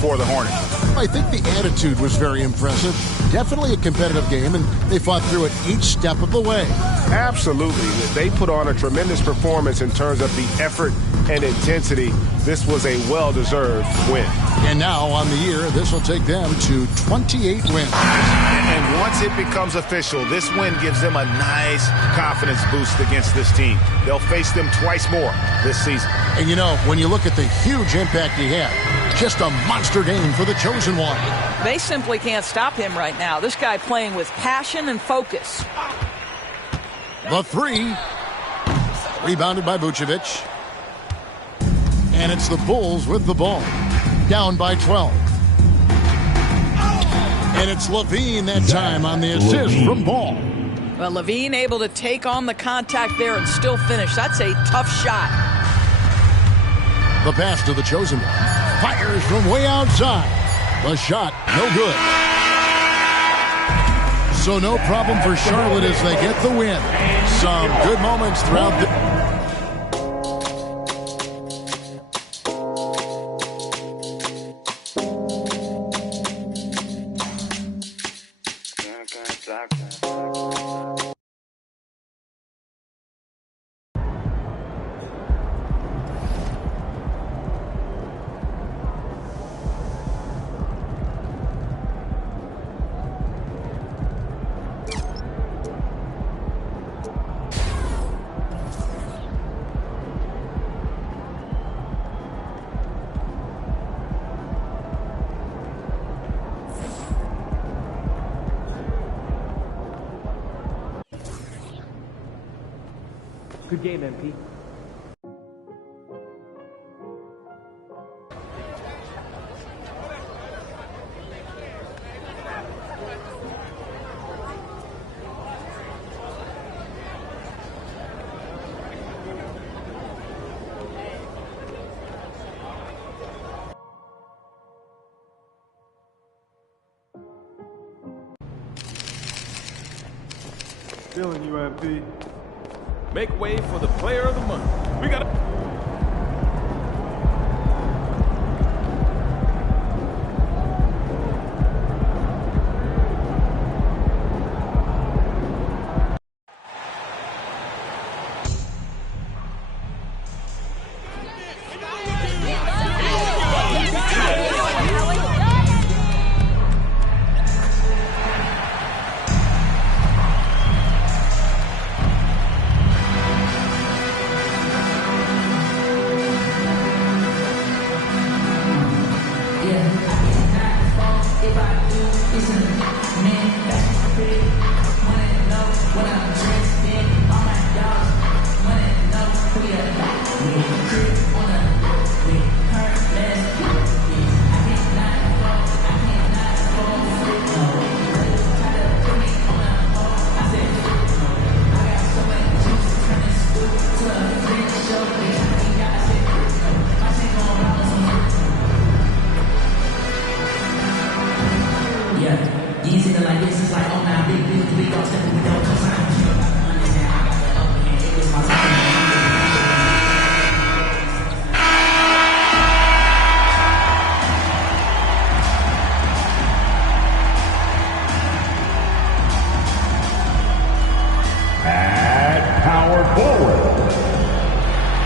for the Hornets. I think the attitude was very impressive. Definitely a competitive game, and they fought through it each step of the way. Absolutely. They put on a tremendous performance in terms of the effort and intensity. This was a well-deserved win. And now, on the year, this will take them to 28 wins. And Once it becomes official, this win gives them a nice confidence boost against this team. They'll face them twice more this season. And you know, when you look at the huge impact he had, just a monster game for the Chosen One. They simply can't stop him right now. This guy playing with passion and focus. The three. Rebounded by Vucevic. And it's the Bulls with the ball. Down by 12. And it's Levine that time on the assist from Ball. Well, Levine able to take on the contact there and still finish. That's a tough shot. The pass to the Chosen One. Fires from way outside. The shot, no good. So no problem for Charlotte as they get the win. Some good moments throughout the... Good game, MP. Feeling you, MP. Make way for the player of the month. We got it.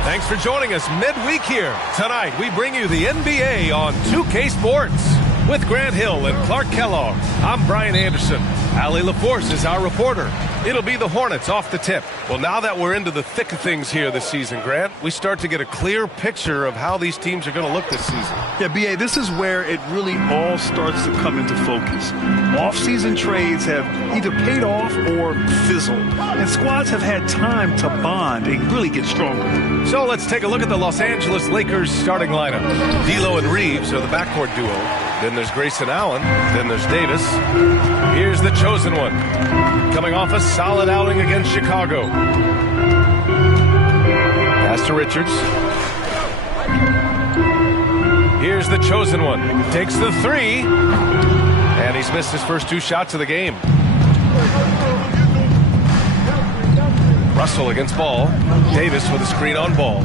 Thanks for joining us midweek here. Tonight, we bring you the NBA on 2K Sports. With Grant Hill and Clark Kellogg, I'm Brian Anderson. Allie LaForce is our reporter. It'll be the Hornets off the tip. Well, now that we're into the thick of things here this season, Grant, we start to get a clear picture of how these teams are going to look this season. Yeah, B.A., this is where it really all starts to come into focus. Off-season trades have either paid off or fizzled, and squads have had time to bond and really get stronger. So let's take a look at the Los Angeles Lakers starting lineup. D'Lo and Reeves are the backcourt duo. Then there's Grayson Allen. Then there's Davis. Here's the chosen one, coming off a solid outing against Chicago. Pass to Richards. Here's the chosen one. Takes the three. And he's missed his first two shots of the game. Russell against Ball. Davis with a screen on Ball.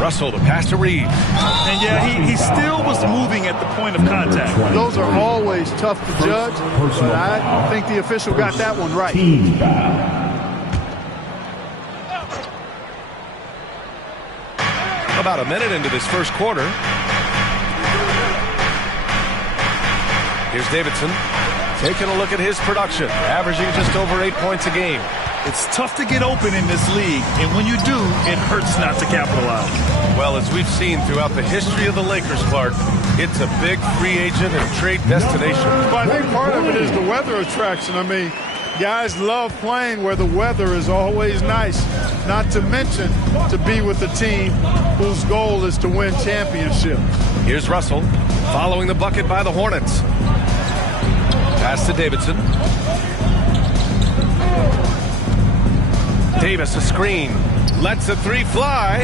Russell, the pass to Reeves. And yeah, he still was moving at the point of contact. Those are always tough to judge, but I think the official got that one right. About a minute into this first quarter. Here's Davidson taking a look at his production, averaging just over 8 points a game. It's tough to get open in this league, and when you do, it hurts not to capitalize. Well, as we've seen throughout the history of the Lakers, Clark, it's a big free agent and trade destination. But I think part of it is the weather attraction. I mean, guys love playing where the weather is always nice, not to mention to be with a team whose goal is to win championship. Here's Russell following the bucket by the Hornets. Pass to Davidson. Davis a screen. Lets the three fly,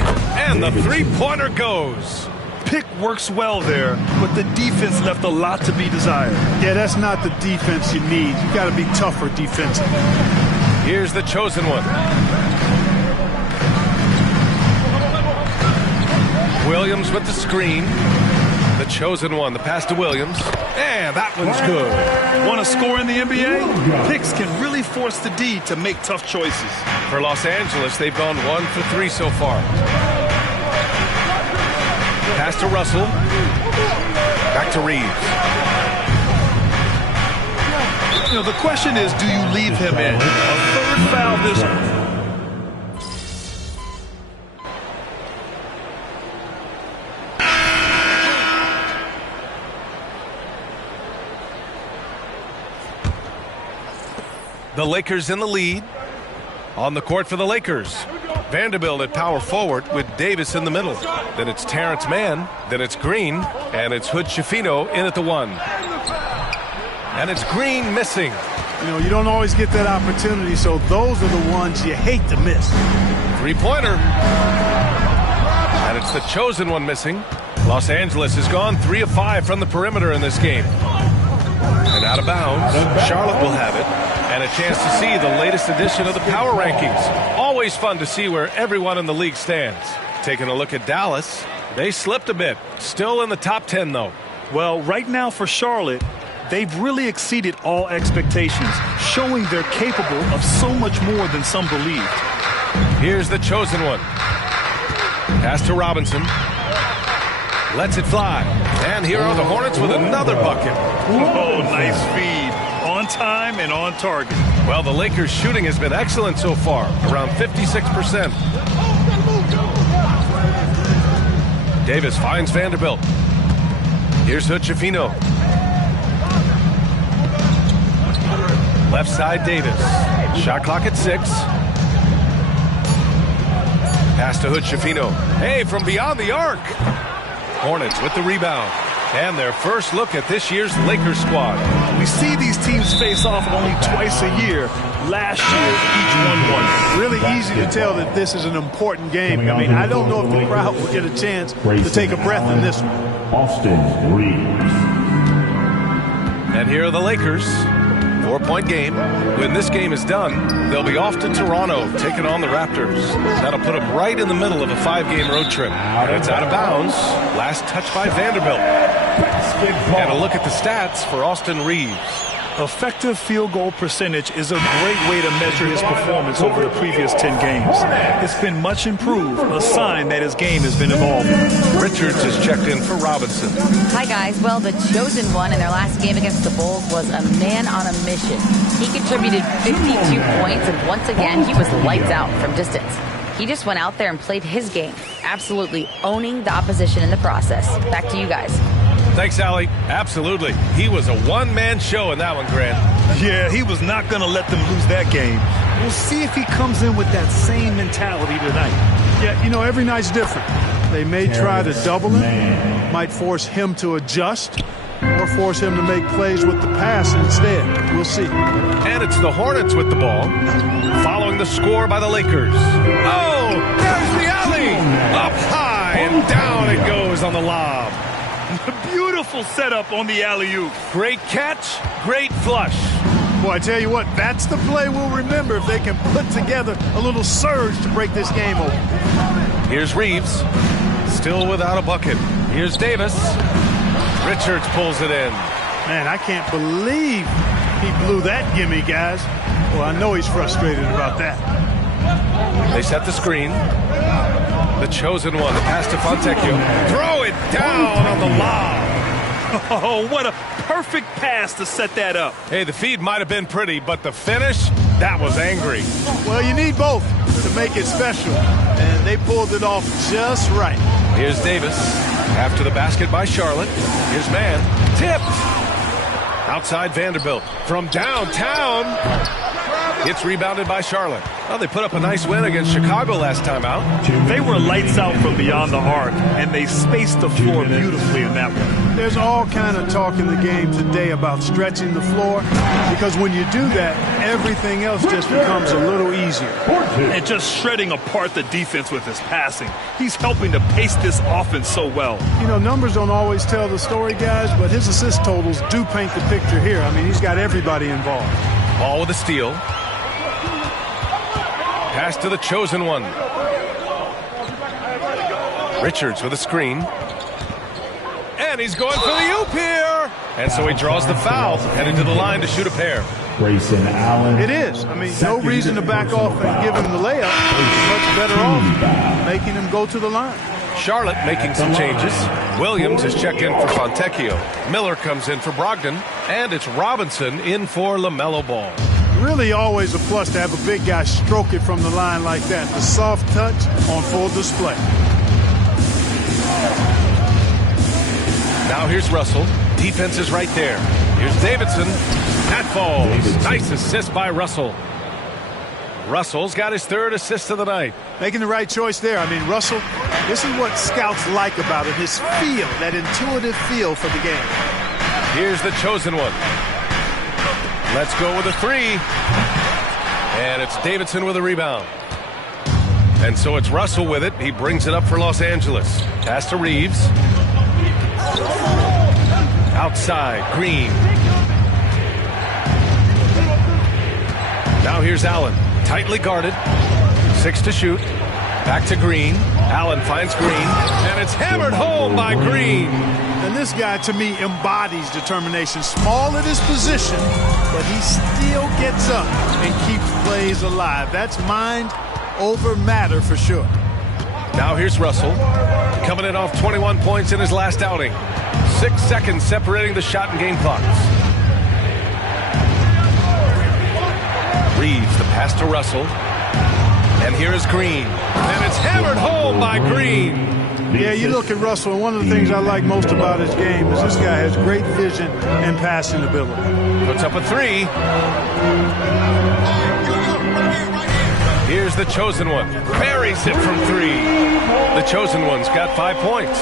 and the three-pointer goes. Pick works well there, but the defense left a lot to be desired. Yeah, that's not the defense you need. You got to be tougher defensively. Here's the chosen one. Williams with the screen. The chosen one, the pass to Williams. And that one's good. Want to score in the NBA? Picks can really force the D to make tough choices. For Los Angeles, they've gone 1 for 3 so far. Pass to Russell. Back to Reeves. You know, the question is, do you leave him in? A third foul this one. The Lakers in the lead. On the court for the Lakers. Vanderbilt at power forward with Davis in the middle. Then it's Terrence Mann. Then it's Green. And it's Hood Schifino in at the 1. And it's Green missing. You know, you don't always get that opportunity, so those are the ones you hate to miss. Three-pointer. And it's the chosen one missing. Los Angeles has gone 3 of 5 from the perimeter in this game. And out of bounds, Charlotte will have it. And a chance to see the latest edition of the power rankings. Always fun to see where everyone in the league stands. Taking a look at Dallas, they slipped a bit. Still in the top 10, though. Well, right now for Charlotte, they've really exceeded all expectations, showing they're capable of so much more than some believed. Here's the chosen one. Pass to Robinson. Lets it fly. And here are the Hornets with another bucket. Oh, nice feed. On time and on target. Well, the Lakers' shooting has been excellent so far, around 56%. Davis finds Vanderbilt. Here's Hood Schifino. Left side, Davis. Shot clock at 6. Pass to Hood Schifino. Hey, from beyond the arc. Hornets with the rebound. And their first look at this year's Lakers squad. We see these teams face off only twice a year. Last year, each one won. Really easy to tell that this is an important game. I mean, I don't know if the crowd will get a chance to take a breath in this one. Austin Reeves. And here are the Lakers. 4-point game. When this game is done, they'll be off to Toronto, taking on the Raptors. That'll put them right in the middle of a 5-game road trip. And it's out of bounds. Last touch by Vanderbilt. And a look at the stats for Austin Reeves. Effective field goal percentage is a great way to measure his performance over the previous 10 games. It's been much improved, a sign that his game has been evolving. Richards is checked in for Robinson. Hi, guys. Well, the chosen one in their last game against the Bulls was a man on a mission. He contributed 52 points, and once again, he was lights out from distance. He just went out there and played his game, absolutely owning the opposition in the process. Back to you guys. Thanks, Allie. Absolutely. He was a one-man show in that one, Grant. Yeah, he was not going to let them lose that game. We'll see if he comes in with that same mentality tonight. Yeah, you know, every night's different. They may try to double him, might force him to adjust, or force him to make plays with the pass instead. We'll see. And it's the Hornets with the ball, following the score by the Lakers. Oh, there's the alley! Up high and down it goes on the lob. Beautiful setup on the alley-oop. Great catch, great flush. Boy, I tell you what, that's the play we'll remember if they can put together a little surge to break this game open. Here's Reeves, still without a bucket. Here's Davis. Richards pulls it in. Man, I can't believe he blew that gimme, guys. Well, I know he's frustrated about that. They set the screen. The chosen one, the pass to Fontecchio. Throw it down on the lob. Oh, what a perfect pass to set that up. Hey, the feed might have been pretty, but the finish, that was angry. Well, you need both to make it special, and they pulled it off just right. Here's Davis. After the basket by Charlotte. Here's man. Tipped. Outside Vanderbilt. From downtown. It's rebounded by Charlotte. Well, they put up a nice win against Chicago last time out. They were lights out from beyond the arc, and they spaced the floor beautifully in that one. There's all kind of talk in the game today about stretching the floor, because when you do that, everything else just becomes a little easier. And just shredding apart the defense with his passing. He's helping to pace this offense so well. You know, numbers don't always tell the story, guys, but his assist totals do paint the picture here. I mean, he's got everybody involved. Ball with a steal. Pass to the chosen one. Richards with a screen. And he's going for the oop here. And so he draws the foul, heading to the line to shoot a pair. Grayson Allen. It is. I mean, no reason to back off and give him the layup. Much better off making him go to the line. Charlotte making some changes. Williams is checked in for Fontecchio. Miller comes in for Brogdon. And it's Robinson in for LaMelo Ball. Really always a plus to have a big guy stroke it from the line like that. The soft touch on full display. Now here's Russell. Defense is right there. Here's Davidson. That falls. Nice assist by Russell. Russell's got his third assist of the night. Making the right choice there. I mean, Russell, this is what scouts like about him. His feel, that intuitive feel for the game. Here's the chosen one. Let's go with a three. And it's Davidson with a rebound. And so it's Russell with it. He brings it up for Los Angeles. Pass to Reeves. Outside, Green. Now here's Allen. Tightly guarded. 6 to shoot. Back to Green. Allen finds Green. And it's hammered home by Green. And this guy, to me, embodies determination. Small at his position, but he still gets up and keeps plays alive. That's mind over matter for sure. Now here's Russell. Coming in off 21 points in his last outing. 6 seconds separating the shot and game clocks. Reeves, the pass to Russell. And here is Green. And it's hammered home by Green. Yeah, you look at Russell, and one of the things I like most about his game is this guy has great vision and passing ability. Puts up a three. Here's the chosen one. Buries it from three. The chosen one's got 5 points.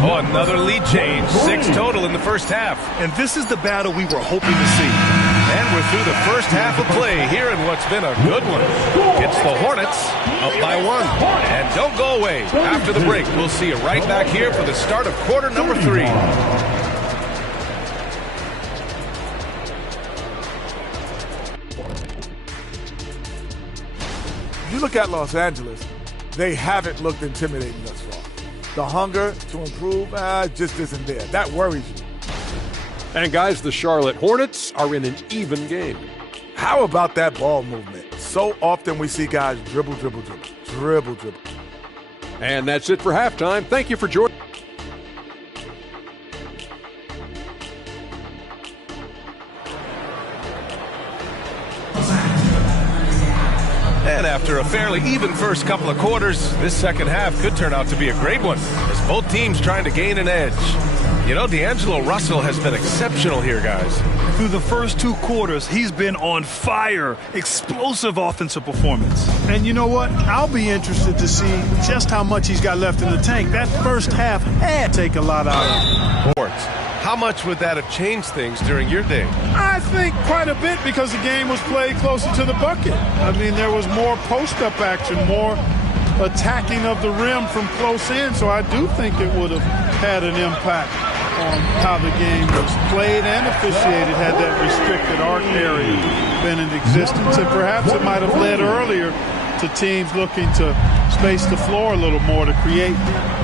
Oh, another lead change. 6 total in the first half. And this is the battle we were hoping to see. And we're through the first half of play here in what's been a good one. It's the Hornets up by 1. And don't go away. After the break, we'll see you right back here for the start of quarter number 3. You look at Los Angeles, they haven't looked intimidating thus far. The hunger to improve just isn't there. That worries you. And guys, the Charlotte Hornets are in an even game. How about that ball movement? So often we see guys dribble, dribble, dribble, dribble, dribble. And that's it for halftime. Thank you for joining. And after a fairly even first couple of quarters, this second half could turn out to be a great one, as both teams trying to gain an edge. You know, D'Angelo Russell has been exceptional here, guys. Through the first 2 quarters, he's been on fire. Explosive offensive performance. And you know what? I'll be interested to see just how much he's got left in the tank. That first half had to take a lot out of him. How much would that have changed things during your day? I think quite a bit, because the game was played closer to the bucket. I mean, there was more post-up action, more attacking of the rim from close in, so I do think it would have had an impact on how the game was played and officiated had that restricted arc area been in existence. And perhaps it might have led earlier to teams looking to space the floor a little more to create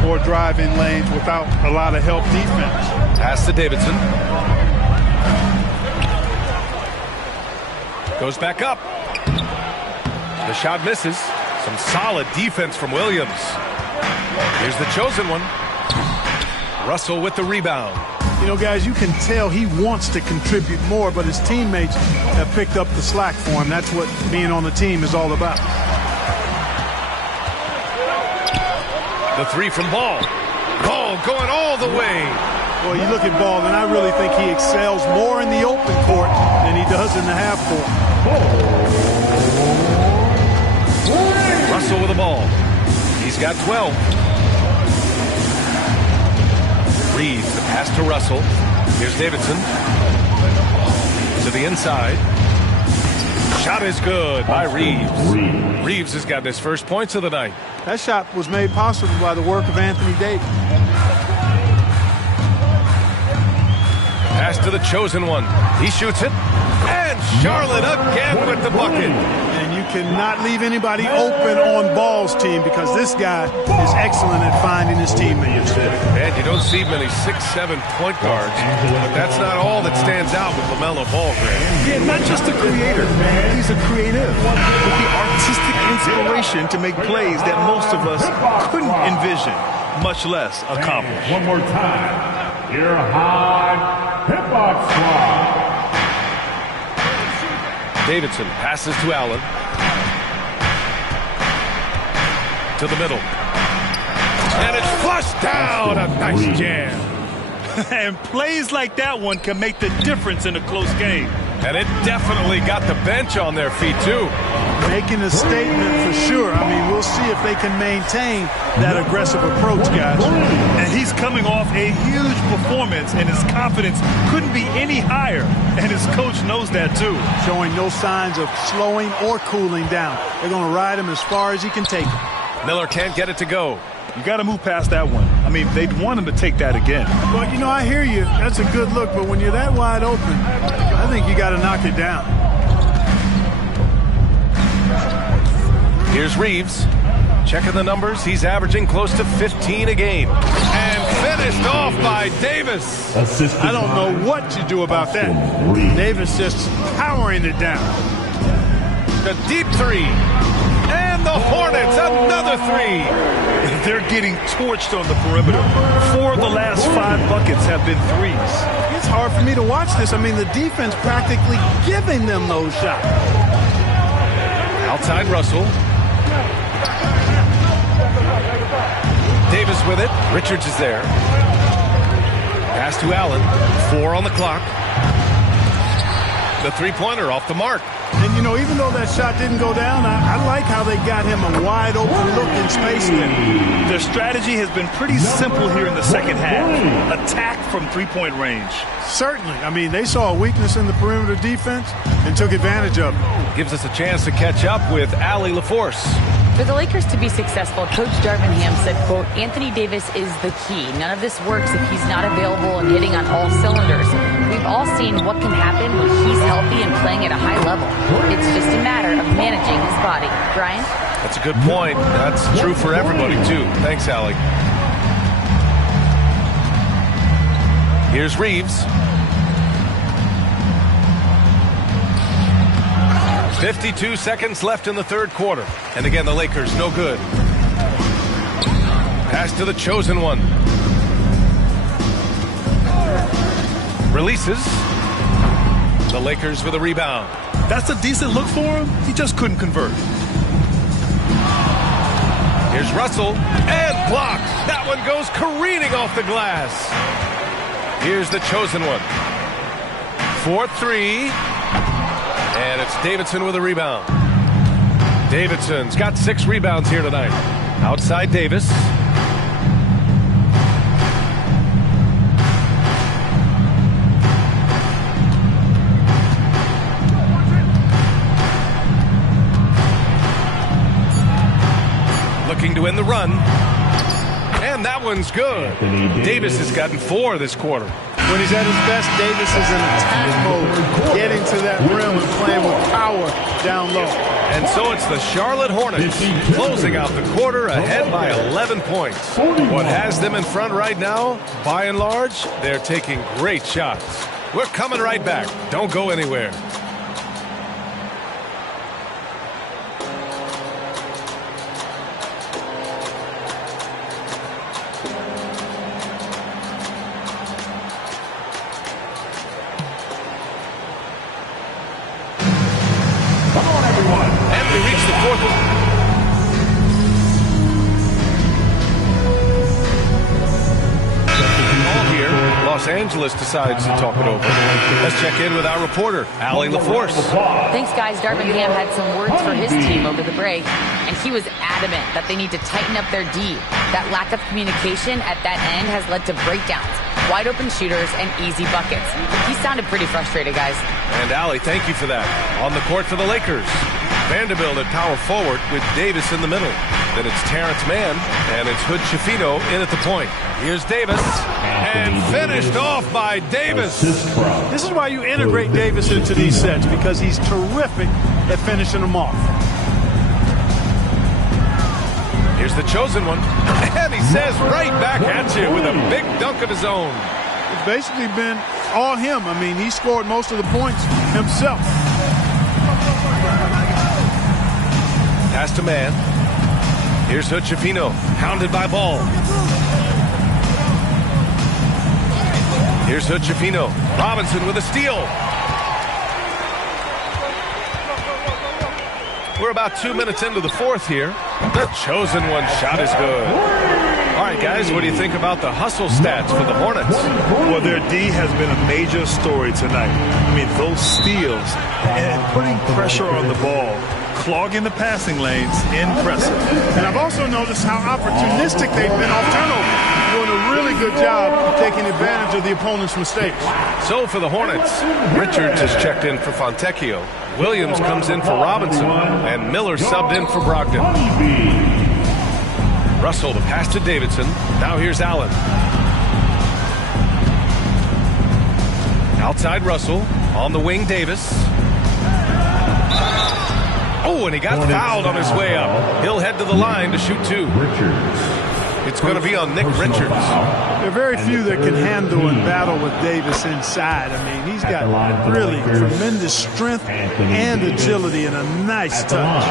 more driving lanes without a lot of help defense. Pass to Davidson. Goes back up. The shot misses. Some solid defense from Williams. Here's the chosen one. Russell with the rebound. You know, guys, you can tell he wants to contribute more, but his teammates have picked up the slack for him. That's what being on the team is all about. The three from Ball. Ball going all the way. Well, you look at Ball, and I really think he excels more in the open court than he does in the half court. Russell with the ball. He's got 12. Reeves, the pass to Russell. Here's Davidson. To the inside. Shot is good by Reeves. Reeves has got his first points of the night. That shot was made possible by the work of Anthony Davis. Pass to the chosen one. He shoots it. And Charlotte again with the bucket. And you cannot leave anybody open on Ball's team because this guy is excellent at finding his teammates. And you don't see many 6'7" point guards, but that's not all that stands out with LaMelo Ball, Greg. Yeah, not just a creator. He's a creative with the artistic inspiration to make plays that most of us couldn't envision, much less accomplish. One more time. Your high hitbox squad. Davidson passes to Allen. To the middle. And it's flushed down. A nice jam. And plays like that one can make the difference in a close game. And it definitely got the bench on their feet, too. Making a statement for sure. I mean, we'll see if they can maintain that aggressive approach, guys. And he's coming off a huge performance, and his confidence couldn't be any higher. And his coach knows that, too. Showing no signs of slowing or cooling down. They're going to ride him as far as he can take him. Miller can't get it to go. You got to move past that one. I mean, they'd want him to take that again. But, you know, I hear you. That's a good look. But when you're that wide open, I think you got to knock it down. Here's Reeves. Checking the numbers. He's averaging close to 15 a game. And finished off by Davis. I don't know what to do about that. Davis just powering it down. The deep three. And the Hornets, another three. They're getting torched on the perimeter. 4 of the last 5 buckets have been threes. It's hard for me to watch this. I mean, the defense practically giving them those shots. Outside Russell. Davis with it. Richards is there. Pass to Allen. 4 on the clock. The three-pointer off the mark. And, you know, even though that shot didn't go down, I like how they got him a wide-open look in space there. Their strategy has been pretty simple here in the second half. Attack from three-point range. Certainly. I mean, they saw a weakness in the perimeter defense and took advantage of it. Gives us a chance to catch up with Allie LaForce. For the Lakers to be successful, Coach Darvin Ham said, quote, Anthony Davis is the key. None of this works if he's not available and hitting on all cylinders. We've all seen what can happen when he's healthy and playing at a high level. It's just a matter of managing his body. Brian? That's a good point. That's true for everybody, too. Thanks, Allie. Here's Reeves. 52 seconds left in the third quarter. And again, the Lakers no good. Pass to the chosen one. Releases. The Lakers with a rebound. That's a decent look for him. He just couldn't convert. Here's Russell. And blocked. That one goes careening off the glass. Here's the chosen one. 4-3. And it's Davidson with a rebound. Davidson's got 6 rebounds here tonight. Outside Davis. Looking to win the run. And that one's good. Davis has gotten 4 this quarter. When he's at his best, Davis is in attack mode, getting to that rim and playing with power down low. And so it's the Charlotte Hornets closing out the quarter ahead by 11 points. What has them in front right now, by and large, they're taking great shots. We're coming right back. Don't go anywhere. Los Angeles decides to talk it over. Let's check in with our reporter, Allie LaForce. Thanks, guys. Dartmouth had some words for his team over the break, and he was adamant that they need to tighten up their D. That lack of communication at that end has led to breakdowns, wide open shooters, and easy buckets. He sounded pretty frustrated, guys. And Allie, thank you for that. On the court for the Lakers, Vanderbilt at power forward with Davis in the middle. Then it's Terrence Mann, and it's Hood Schifino in at the point. Here's Davis, and finished off by Davis. This is why you integrate Davis into these sets, because he's terrific at finishing them off. Here's the chosen one, and he says right back at you with a big dunk of his own. It's basically been all him. I mean, he scored most of the points himself. Pass to Mann. Here's Hood Schifino, hounded by Ball. Here's Hood Schifino. Robinson with a steal. We're about 2 minutes into the fourth here. The chosen one shot is good. All right, guys, what do you think about the hustle stats for the Hornets? Well, their D has been a major story tonight. I mean, those steals and putting pressure on the ball, clogging the passing lanes, impressive. And I've also noticed how opportunistic they've been off turnover. Doing a really good job of taking advantage of the opponent's mistakes. So for the Hornets, Richards has checked in for Fontecchio. Williams comes in for Robinson, and Miller subbed in for Brogdon. Russell, the pass to Davidson. Now here's Allen. Outside Russell. On the wing, Davis. Oh, and he got fouled on his way up. He'll head to the line to shoot two. It's going to be on Nick Richards. There are very few that can handle and battle with Davis inside. I mean, he's got really tremendous strength and agility and a nice touch.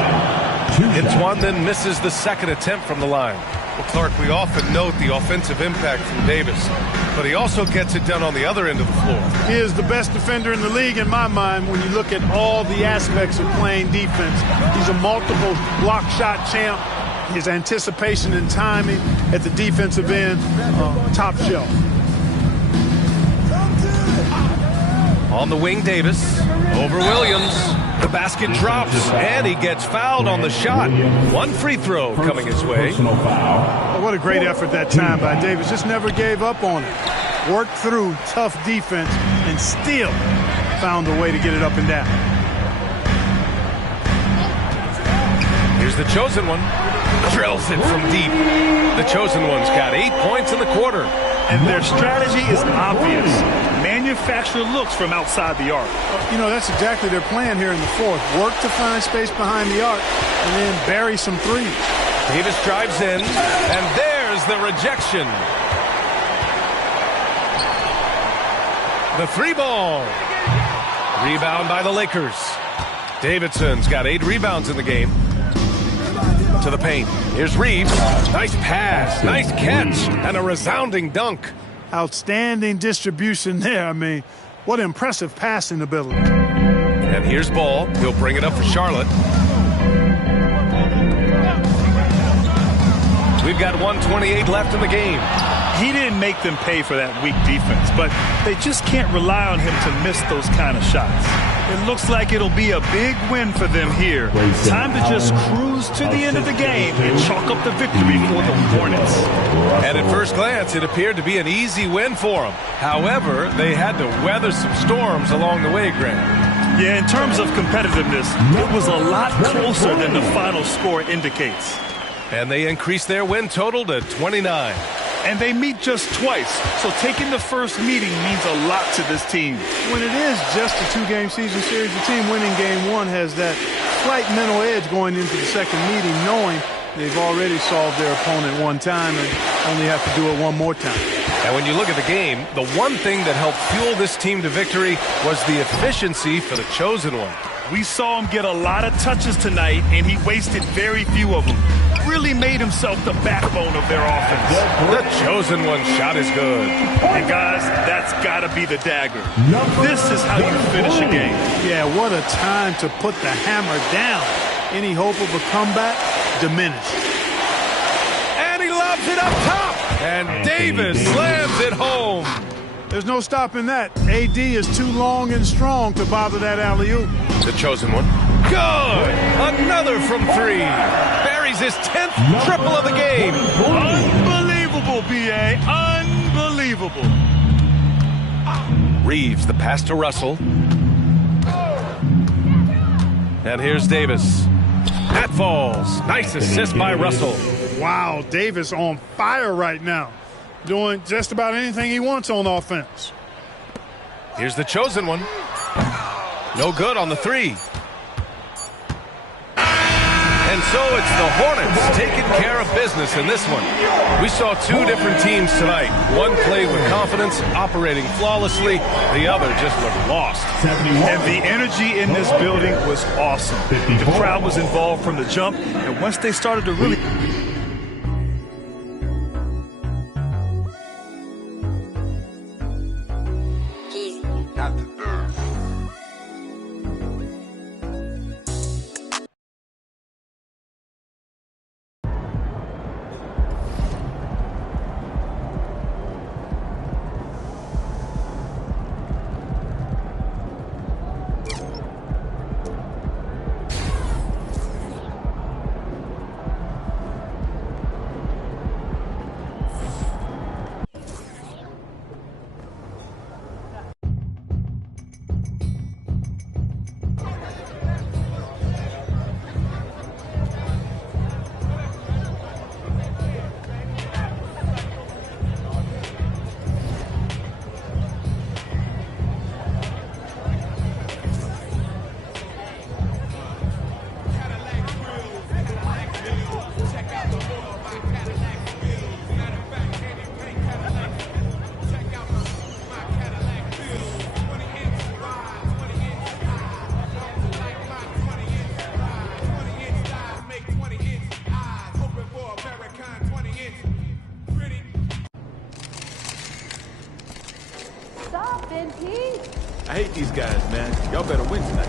Hits one, then misses the second attempt from the line. Well, Clark, we often note the offensive impact from Davis, but he also gets it done on the other end of the floor. He is the best defender in the league in my mind when you look at all the aspects of playing defense. He's a multiple block shot champ. His anticipation and timing at the defensive end, top shelf. On the wing, Davis. Over Williams. The basket drops, and he gets fouled on the shot. One free throw coming his way. Oh, what a great effort that time by Davis. Just never gave up on it. Worked through tough defense and still found a way to get it up and down. Here's the chosen one. Drills it from deep. The chosen one's got 8 points in the quarter. And their strategy is obvious. Manufacture looks from outside the arc. You know, that's exactly their plan here in the fourth. Work to find space behind the arc and then bury some threes. Davis drives in, and there's the rejection. The three ball. Rebound by the Lakers. Davidson's got 8 rebounds in the game. To the paint. Here's Reeves. Nice pass, nice catch, and a resounding dunk. Outstanding distribution there. I mean, what impressive passing ability. And here's Ball. He'll bring it up for Charlotte. We've got 1:28 left in the game. He didn't make them pay for that weak defense, but they just can't rely on him to miss those kind of shots. It looks like it'll be a big win for them here. Time to just cruise to the end of the game and chalk up the victory for the Hornets. And at first glance, it appeared to be an easy win for them. However, they had to weather some storms along the way, Grant. Yeah, in terms of competitiveness, it was a lot closer than the final score indicates. And they increased their win total to 29. And they meet just twice, so taking the first meeting means a lot to this team. When it is just a 2-game season series, the team winning game 1 has that slight mental edge going into the second meeting, knowing they've already solved their opponent one time and only have to do it one more time. And when you look at the game, the one thing that helped fuel this team to victory was the efficiency for the chosen one. We saw him get a lot of touches tonight, and he wasted very few of them. Really made himself the backbone of their offense. The chosen one shot is good. And guys, that's got to be the dagger. This is how you finish a game. Yeah, what a time to put the hammer down. Any hope of a comeback diminished. And he lobs it up top. And Davis slams it home. There's no stopping that. AD is too long and strong to bother that alley-oop. The chosen one. Good! Another from 3. Buries his 10th triple of the game. Unbelievable, B.A. Unbelievable. Reeves, the pass to Russell. And here's Davis. That falls. Nice assist by Russell. Wow, Davis on fire right now. Doing just about anything he wants on offense. Here's the chosen one. No good on the 3. And so it's the Hornets taking care of business in this one. We saw 2 different teams tonight. One played with confidence, operating flawlessly. The other just looked lost. And the energy in this building was awesome. The crowd was involved from the jump, and once they started to really... I hate these guys, man. Y'all better win tonight.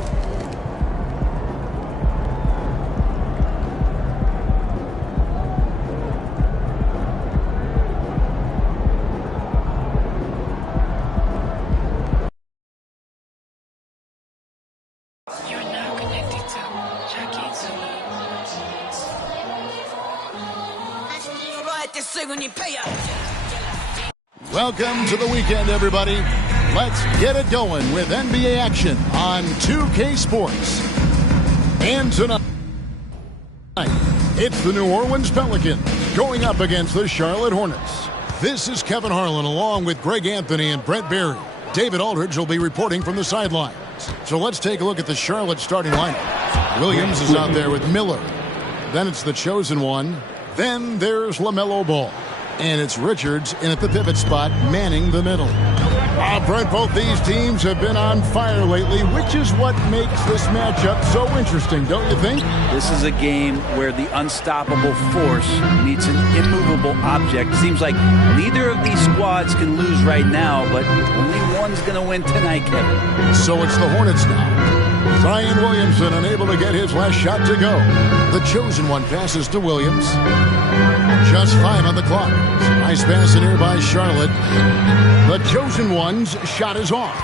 Welcome to the weekend, everybody. Let's get it going with NBA action on 2K Sports. And tonight, it's the New Orleans Pelicans going up against the Charlotte Hornets. This is Kevin Harlan along with Greg Anthony and Brent Berry. David Aldridge will be reporting from the sidelines. So let's take a look at the Charlotte starting lineup. Williams is out there with Miller. Then it's the chosen one. Then there's LaMelo Ball. And it's Richards in at the pivot spot, manning the middle. Brent, both these teams have been on fire lately, which is what makes this matchup so interesting, don't you think? This is a game where the unstoppable force meets an immovable object. Seems like neither of these squads can lose right now, but only one's going to win tonight, Kevin. So it's the Hornets now. Zion Williamson unable to get his last shot to go. The chosen one passes to Williams. Just 5 on the clock. Nice pass in here by Charlotte. The chosen one's shot is off.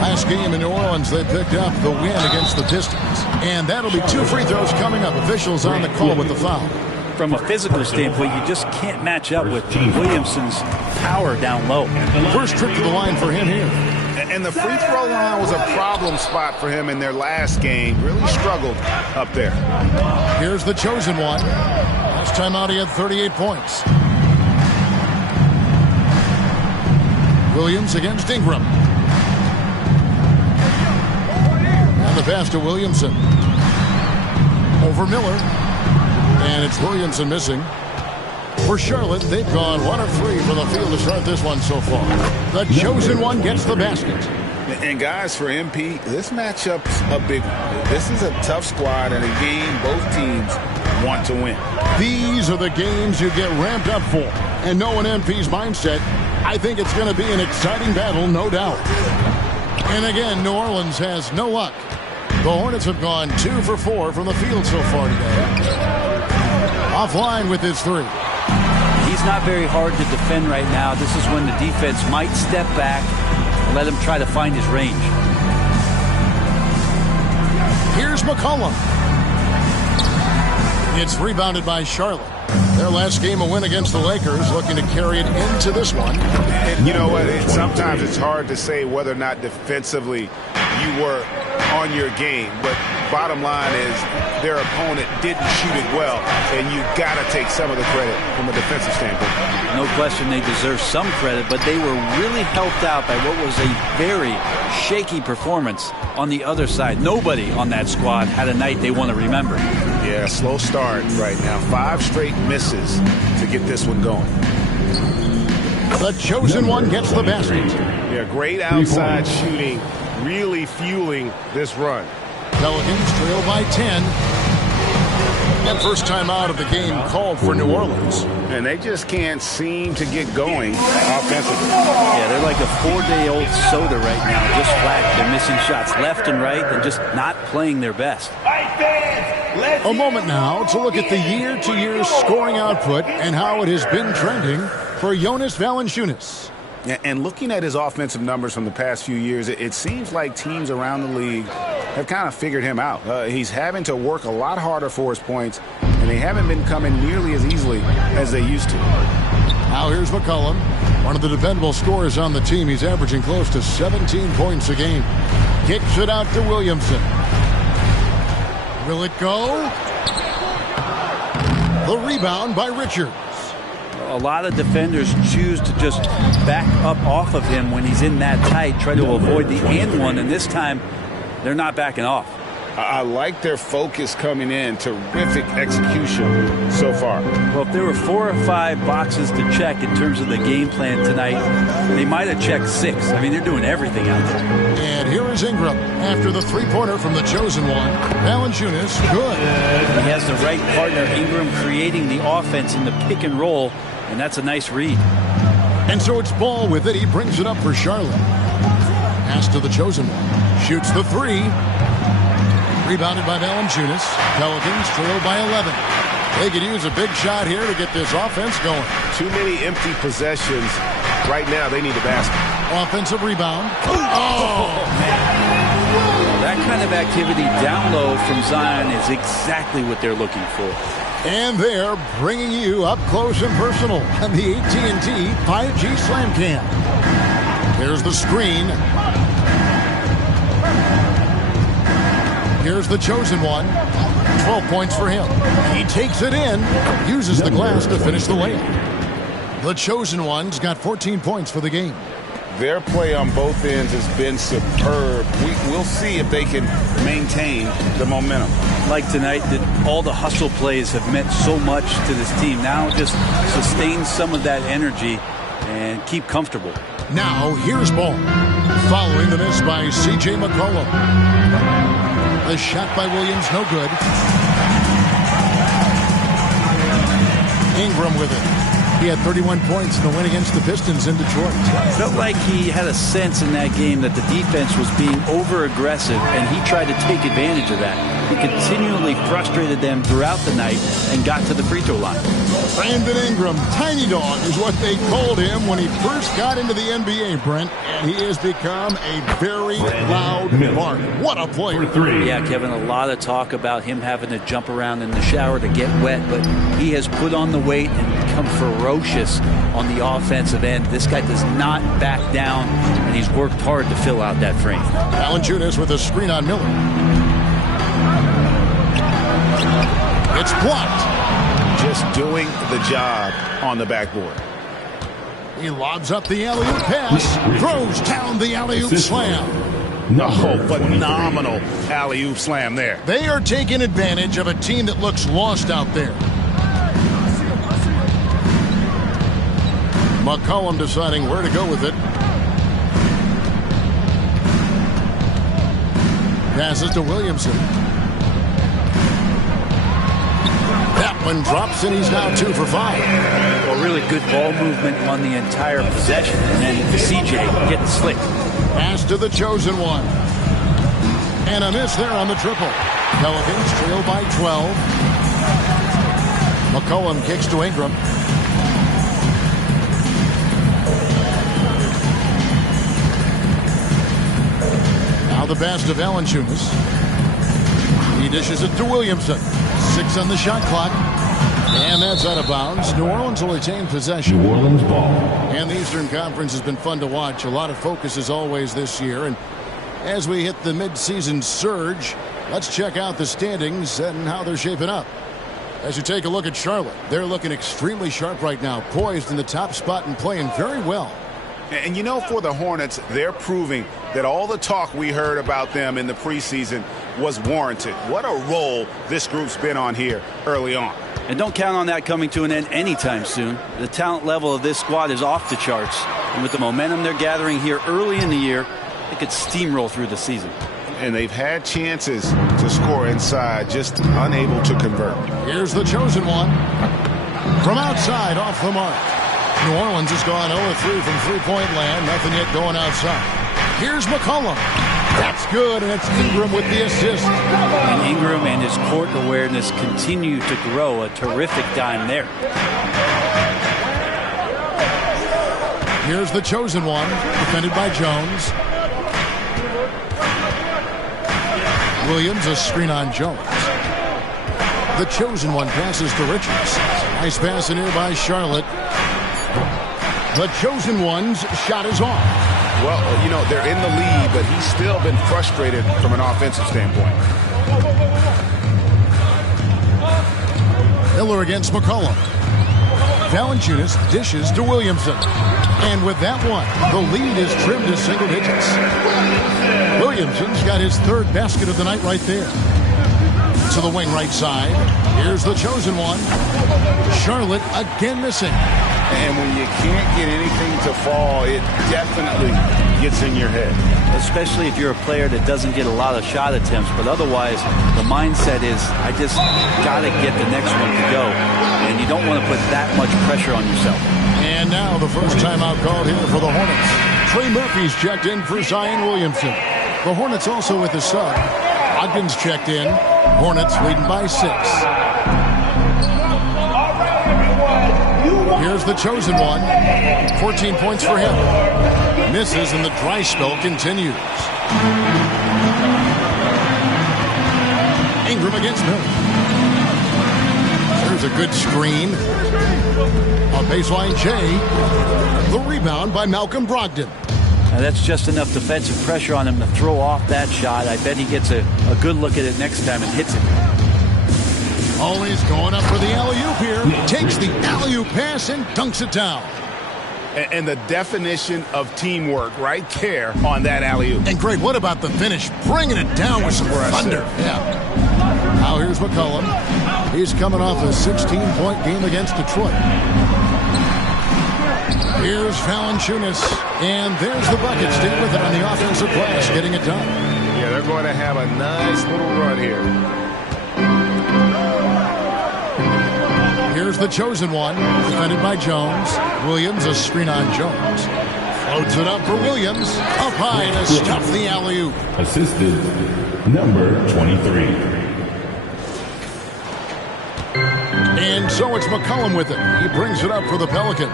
Last game in New Orleans, they picked up the win against the Pistons. And that'll be 2 free throws coming up. Officials on the call with the foul. From a physical standpoint, you just can't match up with Williamson's power down low. First trip to the line for him here. And the free throw line was a problem spot for him in their last game. Really struggled up there. Here's the chosen one. Last time out, he had 38 points. Williams against Ingram. And the pass to Williamson. Over Miller. And it's Williamson missing. For Charlotte, they've gone 1 of 3 from the field to start this one so far. The chosen one gets the basket. And guys, for MP, this matchup's a big one. This is a tough squad and a game both teams want to win. These are the games you get ramped up for. And knowing MP's mindset, I think it's going to be an exciting battle, no doubt. And again, New Orleans has no luck. The Hornets have gone 2 for 4 from the field so far today. Offline with his 3. He He's not very hard to defend right now. This is when the defense might step back and let him try to find his range. Here's McCollum. It's rebounded by Charlotte. Their last game, a win against the Lakers, looking to carry it into this one. And you know what? Sometimes it's hard to say whether or not defensively you were on your game. But bottom line is their opponent didn't shoot it well, and you got to take some of the credit from a defensive standpoint. No question they deserve some credit, but they were really helped out by what was a very shaky performance on the other side. Nobody on that squad had a night they want to remember. Yeah, slow start right now. 5 straight misses to get this one going. The chosen one gets the basket. Yeah, great outside shooting, really fueling this run. Pelicans trail by 10. And first time out of the game called for New Orleans. And they just can't seem to get going offensively. Yeah, they're like a 4-day-old soda right now, just flat. They're missing shots left and right and just not playing their best. A moment now to look at the year-to-year scoring output and how it has been trending for Jonas Valanciunas. And looking at his offensive numbers from the past few years, it seems like teams around the league have kind of figured him out. He's having to work a lot harder for his points, and they haven't been coming nearly as easily as they used to. Now here's McCollum, one of the dependable scorers on the team. He's averaging close to 17 points a game. Kicks it out to Williamson. Will it go? The rebound by Richards. A lot of defenders choose to just back up off of him when he's in that tight, try to avoid the and one, and this time they're not backing off. I like their focus coming in. Terrific execution so far. Well, if there were 4 or 5 boxes to check in terms of the game plan tonight, they might have checked 6. I mean, they're doing everything out there. And here is Ingram after the three-pointer from the chosen one. Valanciunas, good. He has the right partner, Ingram, creating the offense in the pick and roll, and that's a nice read. And so it's Ball with it. He brings it up for Charlotte. Pass to the chosen one. Shoots the 3. Rebounded by Valanciunas. Pelicans trail by 11. They could use a big shot here to get this offense going. Too many empty possessions. Right now, they need a basket. Offensive rebound. Oh, man. That kind of activity down low from Zion is exactly what they're looking for. And they're bringing you up close and personal on the AT&T 5G Slam Cam. Here's the screen. Here's the chosen one. 12 points for him. He takes it in, uses the glass to finish the layup. The chosen one's got 14 points for the game. Their play on both ends has been superb. We'll see if they can maintain the momentum. Like tonight, all the hustle plays have meant so much to this team. Now just sustain some of that energy and keep comfortable. Now here's Ball. Following the miss by C.J. McCollum. The shot by Williams, no good. Ingram with it. He had 31 points in the win against the Pistons in Detroit. Felt like he had a sense in that game that the defense was being over-aggressive, and he tried to take advantage of that. He continually frustrated them throughout the night and got to the free throw line. Brandon Ingram, Tiny Dog is what they called him when he first got into the NBA, Brent. And he has become a very loud mark. What a player. Yeah, Kevin, a lot of talk about him having to jump around in the shower to get wet, but he has put on the weight and become ferocious on the offensive end. This guy does not back down, and he's worked hard to fill out that frame. Valanciunas with a screen on Miller. It's blocked. Just doing the job on the backboard. He lobs up the alley-oop pass, throws down the alley-oop slam. No, phenomenal alley-oop slam there. They are taking advantage of a team that looks lost out there. McCollum deciding where to go with it. Passes to Williamson. That one drops, and he's now 2 for 5. Well, really good ball movement on the entire possession, and then C.J. getting slick. Pass to the chosen one. And a miss there on the triple. Pelicans trail by 12. McCollum kicks to Ingram. Now the pass to Valanciunas. He dishes it to Williamson. 6 on the shot clock. And that's out of bounds. New Orleans will retain possession. New Orleans ball. And the Eastern Conference has been fun to watch. A lot of focus as always this year. And as we hit the midseason surge, let's check out the standings and how they're shaping up. As you take a look at Charlotte, they're looking extremely sharp right now, poised in the top spot and playing very well. And you know, for the Hornets, they're proving that all the talk we heard about them in the preseason was warranted. What a role this group's been on here early on. And don't count on that coming to an end anytime soon. The talent level of this squad is off the charts. And with the momentum they're gathering here early in the year, they could steamroll through the season. And they've had chances to score inside, just unable to convert. Here's the chosen one. From outside, off the mark. New Orleans has gone 0-3 from three-point land. Nothing yet going outside. Here's McCollum. That's good, and it's Ingram with the assist. And Ingram and his court awareness continue to grow. A terrific dime there. Here's the chosen one, defended by Jones. Williams, a screen on Jones. The chosen one passes to Richards. Nice pass in here by Charlotte. The chosen one's shot is off. Well, you know, they're in the lead, but he's still been frustrated from an offensive standpoint. Miller against McCollum. Valanciunas dishes to Williamson. And with that one, the lead is trimmed to single digits. Williamson's got his third basket of the night right there. To the wing right side. Here's the chosen one. Charlotte again missing. And when you can't get anything to fall, it definitely gets in your head. Especially if you're a player that doesn't get a lot of shot attempts. But otherwise, the mindset is, I just got to get the next one to go. And you don't want to put that much pressure on yourself. And now the first timeout called here for the Hornets. Trey Murphy's checked in for Zion Williamson. The Hornets also with a sub. Ogden's checked in. Hornets leading by 6. Here's the chosen one. 14 points for him. Misses and the dry spell continues. Ingram against Miller. There's a good screen. On baseline, Jay. The rebound by Malcolm Brogdon. Now that's just enough defensive pressure on him to throw off that shot. I bet he gets a good look at it next time and hits it. Always going up for the alley-oop here. Takes the alley-oop pass and dunks it down. And the definition of teamwork right there on that alley-oop. And great, what about the finish? Bringing it down with some thunder. Yeah. Now here's McCollum. He's coming off a 16-point game against Detroit. Here's Valanciunas. And there's the bucket. Stay with it on the offensive glass, getting it done. Yeah, they're going to have a nice little run here. Here's the chosen one, defended by Jones. Williams, a screen on Jones. Floats it up for Williams. Up high to stuff the alley-oop. Assisted, number 23. And so it's McCollum with it. He brings it up for the Pelicans.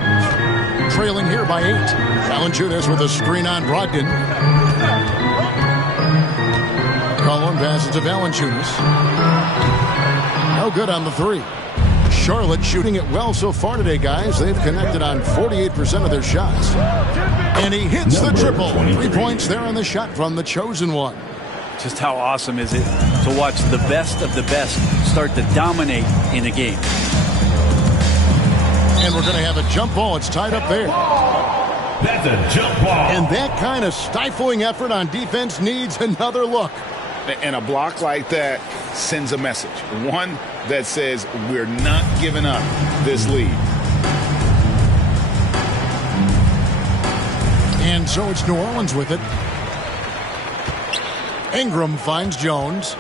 Trailing here by 8. Valanciunas with a screen on Brogdon. McCollum passes to Valanciunas. No good on the 3. Charlotte shooting it well so far today, guys. They've connected on 48% of their shots. And he hits the triple. 3 points there on the shot from the chosen one. Just how awesome is it to watch the best of the best start to dominate in a game. And we're going to have a jump ball. It's tied up there. That's a jump ball. And that kind of stifling effort on defense needs another look. And a block like that sends a message. One that says we're not giving up this lead. And so it's New Orleans with it. Ingram finds Jones.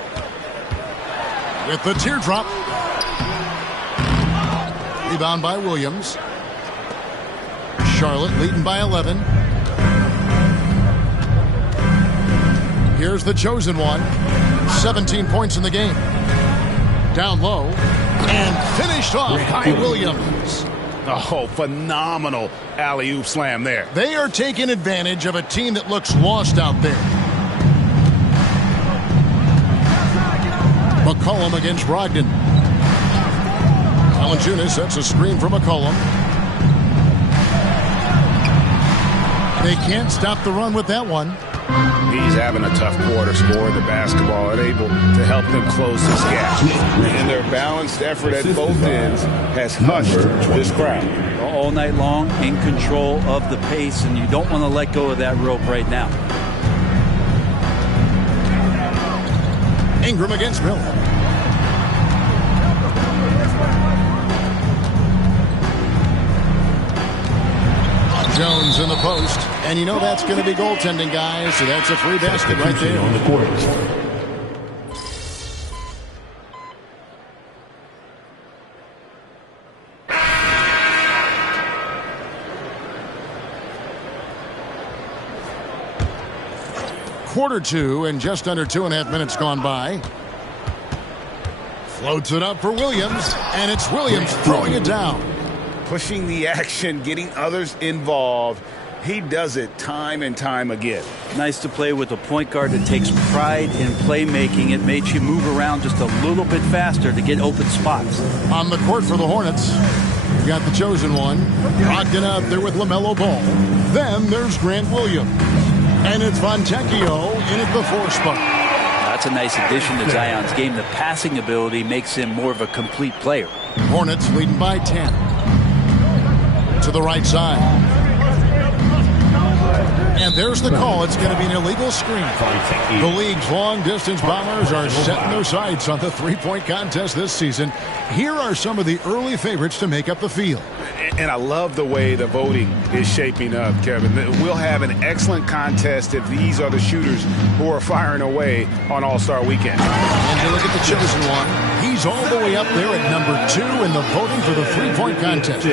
With the teardrop. Rebound by Williams. Charlotte leading by 11. Here's the chosen one. 17 points in the game. Down low. And finished off by Williams. Oh, phenomenal alley-oop slam there. They are taking advantage of a team that looks lost out there. McCollum against Brogdon. Valanciunas sets a screen for McCollum. They can't stop the run with that one. He's having a tough quarter, scoring the basketball and able to help them close this gap. And their balanced effort at both ends has hushed this crowd. All night long, in control of the pace, and you don't want to let go of that rope right now. Ingram against Miller. Jones in the post, and you know that's going to be goaltending, guys, so that's a free basket right there. On the court. Quarter two, and just under 2.5 minutes gone by. Floats it up for Williams, and it's Williams throwing it down. Pushing the action, getting others involved. He does it time and time again. Nice to play with a point guard that takes pride in playmaking. It makes you move around just a little bit faster to get open spots. On the court for the Hornets, we've got the chosen one. Brogdon out there with LaMelo Ball. Then there's Grant Williams. And it's Fontecchio in at the 4 spot. That's a nice addition to Zion's game. The passing ability makes him more of a complete player. Hornets leading by 10. To the right side. And there's the call. It's going to be an illegal screen. The league's long-distance bombers are setting their sights on the three-point contest this season. Here are some of the early favorites to make up the field. And I love the way the voting is shaping up, Kevin. We'll have an excellent contest if these are the shooters who are firing away on All-Star Weekend. And you look at the chosen one. He's all the way up there at number 2 in the voting for the three-point contest.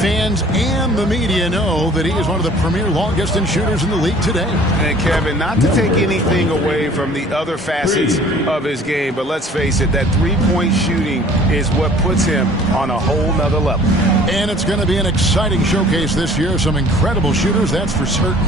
Fans and the media know that he is one of the premier long-distance shooters in the league today. And Kevin, not to take anything away from the other facets of his game, but let's face it, that three-point shooting is what puts him on a whole nother level. And it's going to be an exciting showcase this year. Some incredible shooters, that's for certain.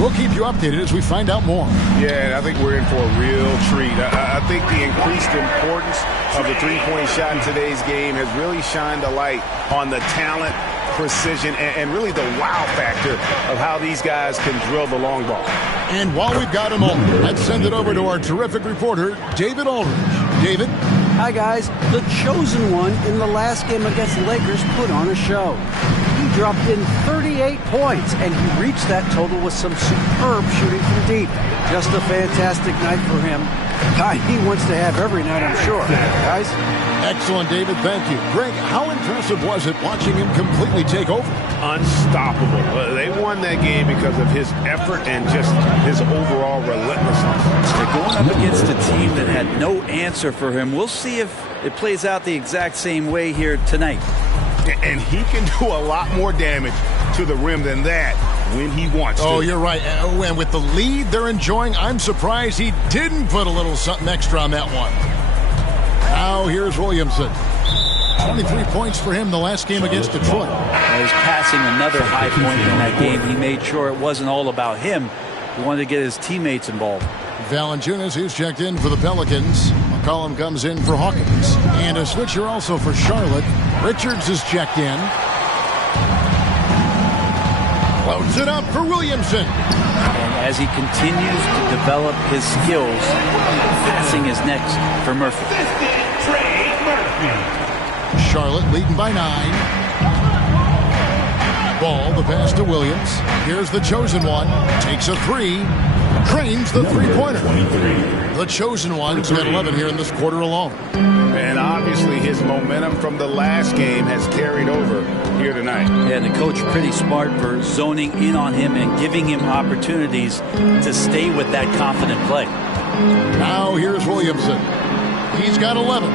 We'll keep you updated as we find out more. Yeah, I think we're in for a real treat. I think the increased importance of the three-point shot in today's game has really shined a light on the talent, precision, and really the wow factor of how these guys can drill the long ball. And while we've got a moment, let's send it over to our terrific reporter, David Aldridge. David? Hi, guys. The chosen one in the last game against the Lakers put on a show. He dropped in 38 points, and he reached that total with some superb shooting from deep. Just a fantastic night for him. Guy he wants to have every night, I'm sure. Guys? Excellent, David. Thank you. Greg, how impressive was it watching him completely take over? Unstoppable. They won that game because of his effort and just his overall relentlessness. They're going up against a team that had no answer for him. We'll see if it plays out the exact same way here tonight. And he can do a lot more damage to the rim than that when he wants to. Oh, you're right. And with the lead they're enjoying, I'm surprised he didn't put a little something extra on that one. Now here's Williamson. 23 points for him the last game against Detroit. He's passing another high point in that game. He made sure it wasn't all about him. He wanted to get his teammates involved. Valanciunas, who's checked in for the Pelicans. McCollum comes in for Hawkins. And a switcher also for Charlotte. Richards is checked in. Floats it up for Williamson. And as he continues to develop his skills, passing is next for Murphy. Charlotte leading by 9. Ball, the pass to Williams. Here's the chosen one. Takes a 3. Drains the three-pointer. The chosen one's got 11 here in this quarter alone. And obviously his momentum from the last game has carried over here tonight. Yeah, the coach pretty smart for zoning in on him and giving him opportunities to stay with that confident play. Now here's Williamson. He's got 11.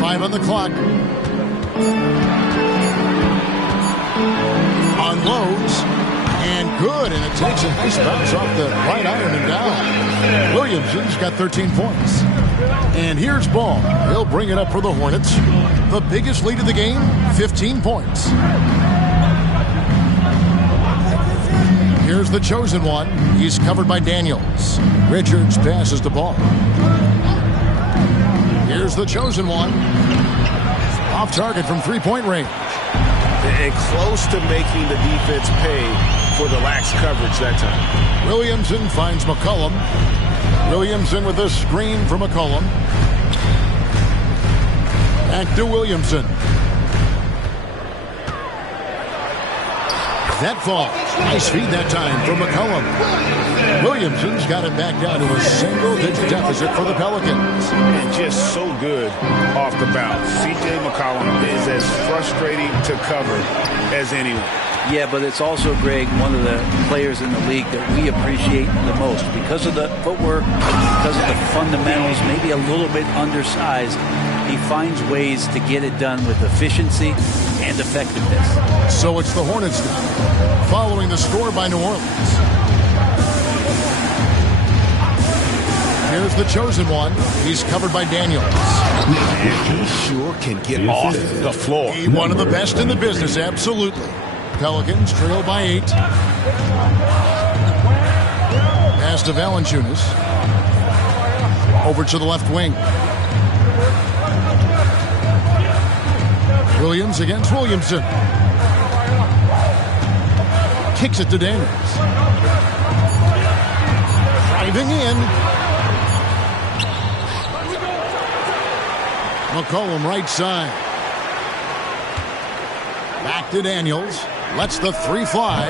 5 on the clock. Unloads. And good, and it takes a nice bounce off the right iron and down. Williamson's got 13 points. And here's Ball. He'll bring it up for the Hornets. The biggest lead of the game, 15 points. Here's the chosen one. He's covered by Daniels. Richards passes the ball. Here's the chosen one. Off target from three-point range. And close to making the defense pay for the lax coverage that time. Williamson finds McCollum. Williamson with a screen for McCollum. Back to Williamson. That fall. Nice feed that time from McCollum. Williamson's got it back down to a single-digit deficit for the Pelicans. And just so good off the bounce. C.J. McCollum is as frustrating to cover as anyone. Yeah, but it's also, Greg, one of the players in the league that we appreciate the most because of the footwork, because of the fundamentals, maybe a little bit undersized. He finds ways to get it done with efficiency and effectiveness. So it's the Hornets now, following the score by New Orleans. Here's the chosen one. He's covered by Daniels. And he sure can get off the floor. One of the best in the business, absolutely. Pelicans trail by 8. Pass to Valanciunas. Over to the left wing. Williams against Williamson. Kicks it to Daniels. Driving in. McCollum right side. Back to Daniels. Lets the three fly.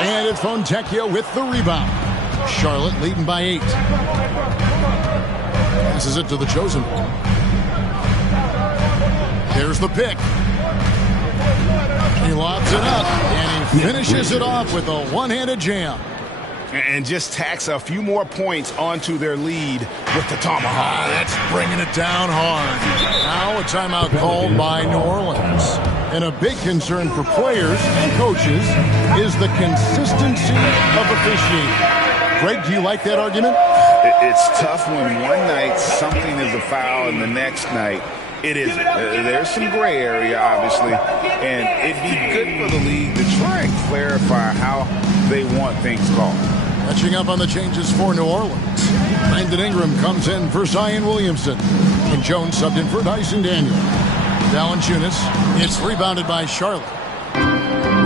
And it's Fontecchio with the rebound. Charlotte leading by 8. Passes it to the chosen one. Here's the pick. He lobs it up, and he finishes it off with a one-handed jam. And just tacks a few more points onto their lead with the tomahawk. That's bringing it down hard. Now a timeout called by New Orleans. And a big concern for players and coaches is the consistency of officiating. Greg, do you like that argument? It's tough when one night something is a foul and the next night it isn't. There's some gray area, obviously, and it'd be good for the league to try and clarify how they want things called. Catching up on the changes for New Orleans. Brandon Ingram comes in for Zion Williamson. And Jones subbed in for Dyson Daniel. Valanciunas, it's rebounded by Charlotte.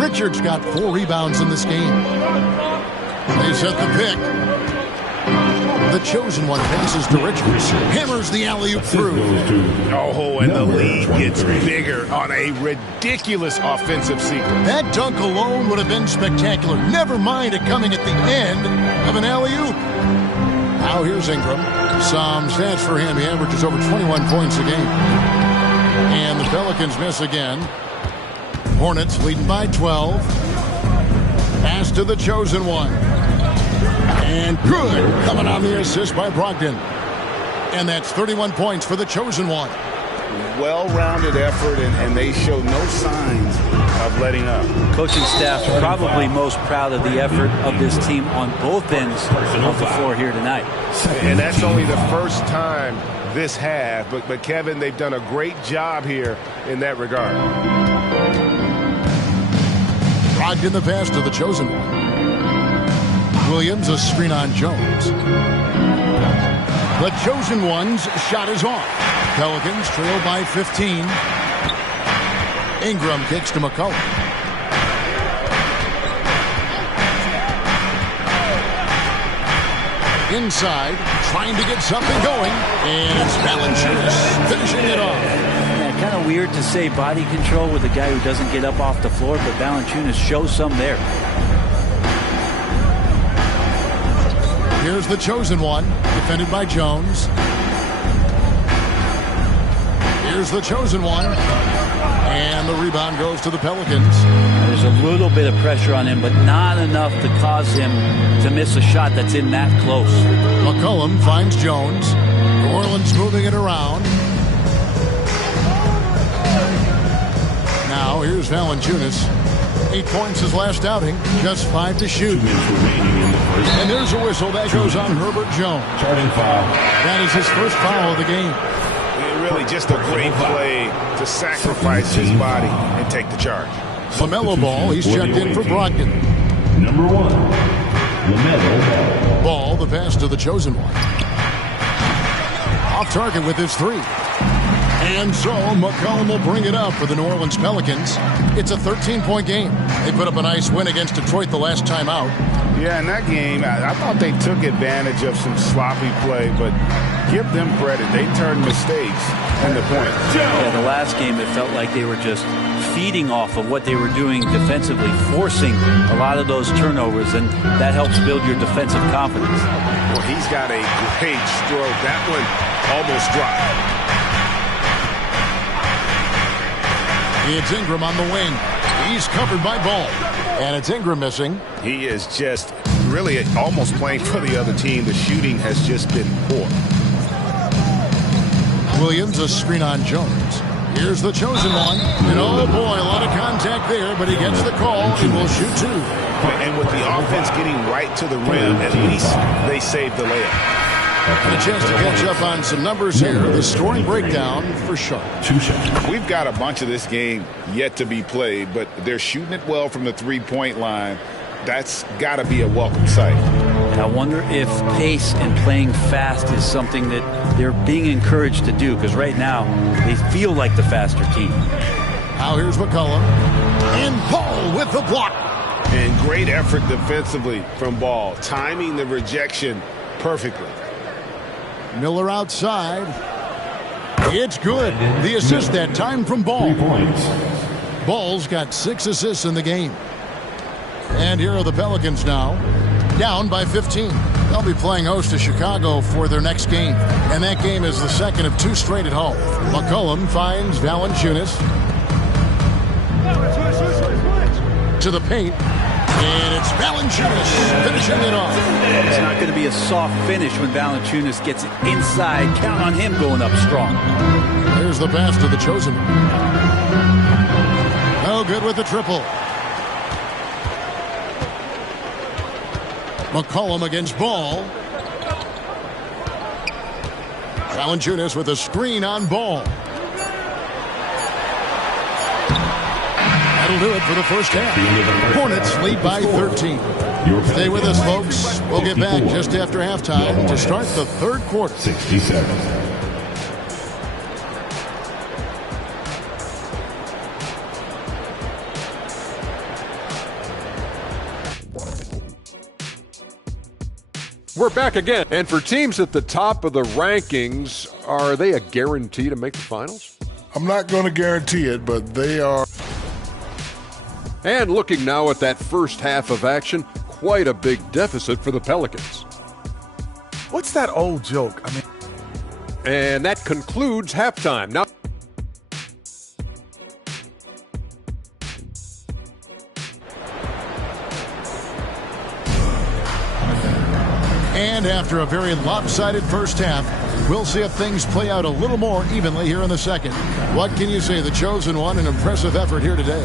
Richards got 4 rebounds in this game. They set the pick. The chosen one passes to Richards. Hammers the alley-oop through. Oh, and the lead gets bigger on a ridiculous offensive sequence. That dunk alone would have been spectacular. Never mind it coming at the end of an alley-oop. Now here's Ingram. Some stats for him. He averages over 21 points a game. And the Pelicans miss again. Hornets leading by 12. Pass to the chosen one. And good, coming on the assist by Brogdon. And that's 31 points for the chosen one. Well-rounded effort, and they show no signs of letting up. Coaching staff probably most proud of the effort of this team on both ends of the floor here tonight. And that's only the first time this half, but Kevin, they've done a great job here in that regard. Brogdon the pass to the chosen one. Williams, a screen on Jones. The chosen one's shot is off. Pelicans trail by 15. Ingram kicks to McCollum. Inside, trying to get something going. And it's Valanciunas finishing it off. Yeah, kind of weird to say body control with a guy who doesn't get up off the floor, but Valanciunas shows some there. Here's the chosen one, defended by Jones. Here's the chosen one. And the rebound goes to the Pelicans. There's a little bit of pressure on him, but not enough to cause him to miss a shot that's in that close. McCollum finds Jones. New Orleans moving it around. Now here's Valanciunas. 8 points his last outing, just 5 to shoot. And there's a whistle that goes on Herbert Jones. That is his first foul of the game. Really just a great play to sacrifice his body and take the charge. LaMelo Ball, he's checked in for Brogdon. Number 1, LaMelo Ball, the pass to the chosen one. Off target with his three. And so McCollum will bring it up for the New Orleans Pelicans. It's a 13-point game. They put up a nice win against Detroit the last time out. Yeah, in that game, I thought they took advantage of some sloppy play, but give them credit. They turned mistakes into points. Yeah, the last game, it felt like they were just feeding off of what they were doing defensively, forcing a lot of those turnovers, and that helps build your defensive confidence. Well, he's got a great stroke. That one almost dropped. It's Ingram on the wing. He's covered by Ball. And it's Ingram missing. He is just really almost playing for the other team. The shooting has just been poor. Williams, a screen on Jones. Here's the chosen one. And oh boy, a lot of contact there, but he gets the call and will shoot two. And with the offense getting right to the rim, at least they saved the layup. And a chance to catch up on some numbers here. The scoring breakdown for Sharp. We've got a bunch of this game yet to be played, but they're shooting it well from the three-point line. That's got to be a welcome sight. And I wonder if pace and playing fast is something that they're being encouraged to do, because right now they feel like the faster team. Now here's McCollum. And Paul with the block. And great effort defensively from Ball, timing the rejection perfectly. Miller outside. It's good. The assist that time from Ball. 3 points. Ball's got 6 assists in the game. And here are the Pelicans now, down by 15. They'll be playing host to Chicago for their next game. And that game is the second of 2 straight at home. McCollum finds Valanciunas to the paint. And it's Valanciunas finishing it off. It's not going to be a soft finish when Valanciunas gets it inside. Count on him going up strong. Here's the pass to the chosen one. No good with the triple. McCollum against Ball. Valanciunas with a screen on Ball. That'll do it for the first half. Hornets lead by 13. Stay with us, folks. We'll get back just after halftime to start the third quarter. 67. We're back again. And for teams at the top of the rankings, are they a guarantee to make the finals? I'm not going to guarantee it, but they are. And looking now at that first half of action, quite a big deficit for the Pelicans. What's that old joke? I mean, and that concludes halftime. Now, and after a very lopsided first half, we'll see if things play out a little more evenly here in the second. What can you say? The chosen one, an impressive effort here today.